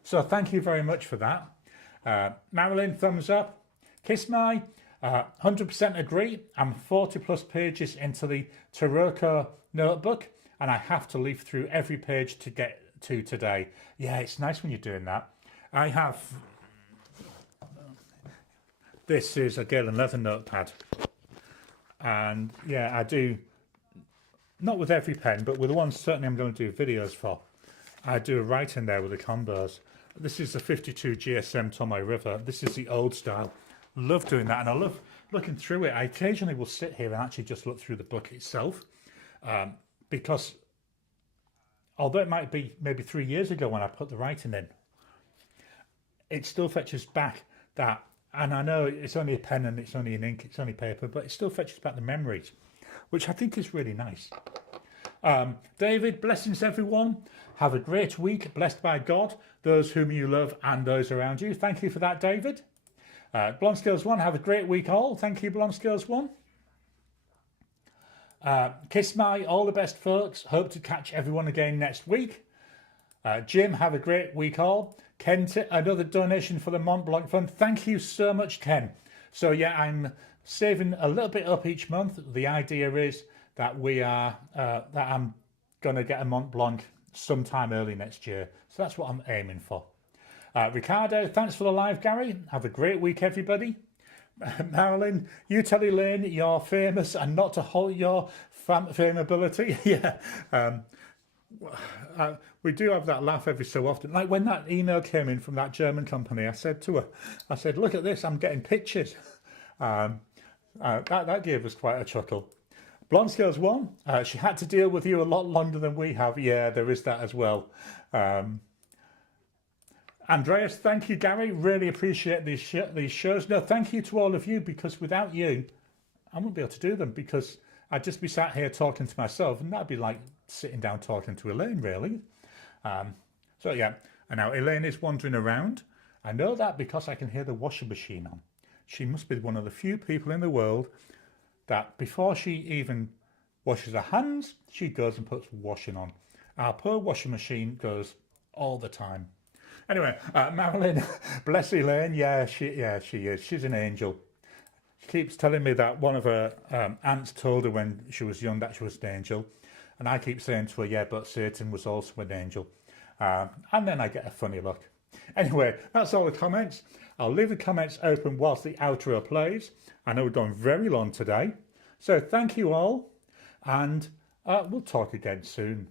So thank you very much for that. Marilyn, thumbs up. Kiss my, 100% agree. I'm 40 plus pages into the Taroko notebook and I have to leaf through every page to get to today. Yeah, it's nice when you're doing that. I have, this is a Gale and Leather notepad. And yeah, I do, not with every pen, but with the ones certainly I'm going to do videos for. I do a write in there with the combos. This is the 52 GSM Tomoe River. This is the old style. Love doing that, and I love looking through it. I occasionally will sit here and actually just look through the book itself, because although it might be maybe 3 years ago when I put the writing in, it still fetches back that, and I know it's only a pen and it's only an ink, it's only paper, but it still fetches back the memories, which I think is really nice. David, blessings everyone. Have a great week, blessed by God, those whom you love and those around you. Thank you for that, David. Blonde Skills 1, have a great week all. Thank you, Blonde Skills 1. Kiss my, all the best folks. Hope to catch everyone again next week. Jim, have a great week all. Ken, another donation for the Mont Blanc Fund. Thank you so much, Ken. So yeah, I'm saving a little bit up each month. The idea is that that I'm going to get a Mont Blanc sometime early next year. So that's what I'm aiming for. Ricardo, thanks for the live, Gary. Have a great week, everybody. Marilyn, you tell Elaine you're famous and not to halt your famability. Yeah. We do have that laugh every so often. Like when that email came in from that German company, I said to her, I said, look at this, I'm getting pictures. That gave us quite a chuckle. Blonde Scales 1, she had to deal with you a lot longer than we have. Yeah, there is that as well. Andreas, thank you, Gary. Really appreciate these shows. No, thank you to all of you, because without you, I wouldn't be able to do them, because I'd just be sat here talking to myself, and that'd be like sitting down talking to Elaine, really. So yeah, and now Elaine is wandering around. I know that because I can hear the washing machine on. She must be one of the few people in the world that before she even washes her hands, she goes and puts washing on. Our poor washing machine goes all the time. Anyway, Marilyn, bless Elaine. Yeah, she is. She's an angel. She keeps telling me that one of her aunts told her when she was young that she was an angel. And I keep saying to her, yeah, but Satan was also an angel. And then I get a funny look. Anyway, that's all the comments. I'll leave the comments open whilst the outro plays. I know we've gone very long today. So thank you all, and we'll talk again soon.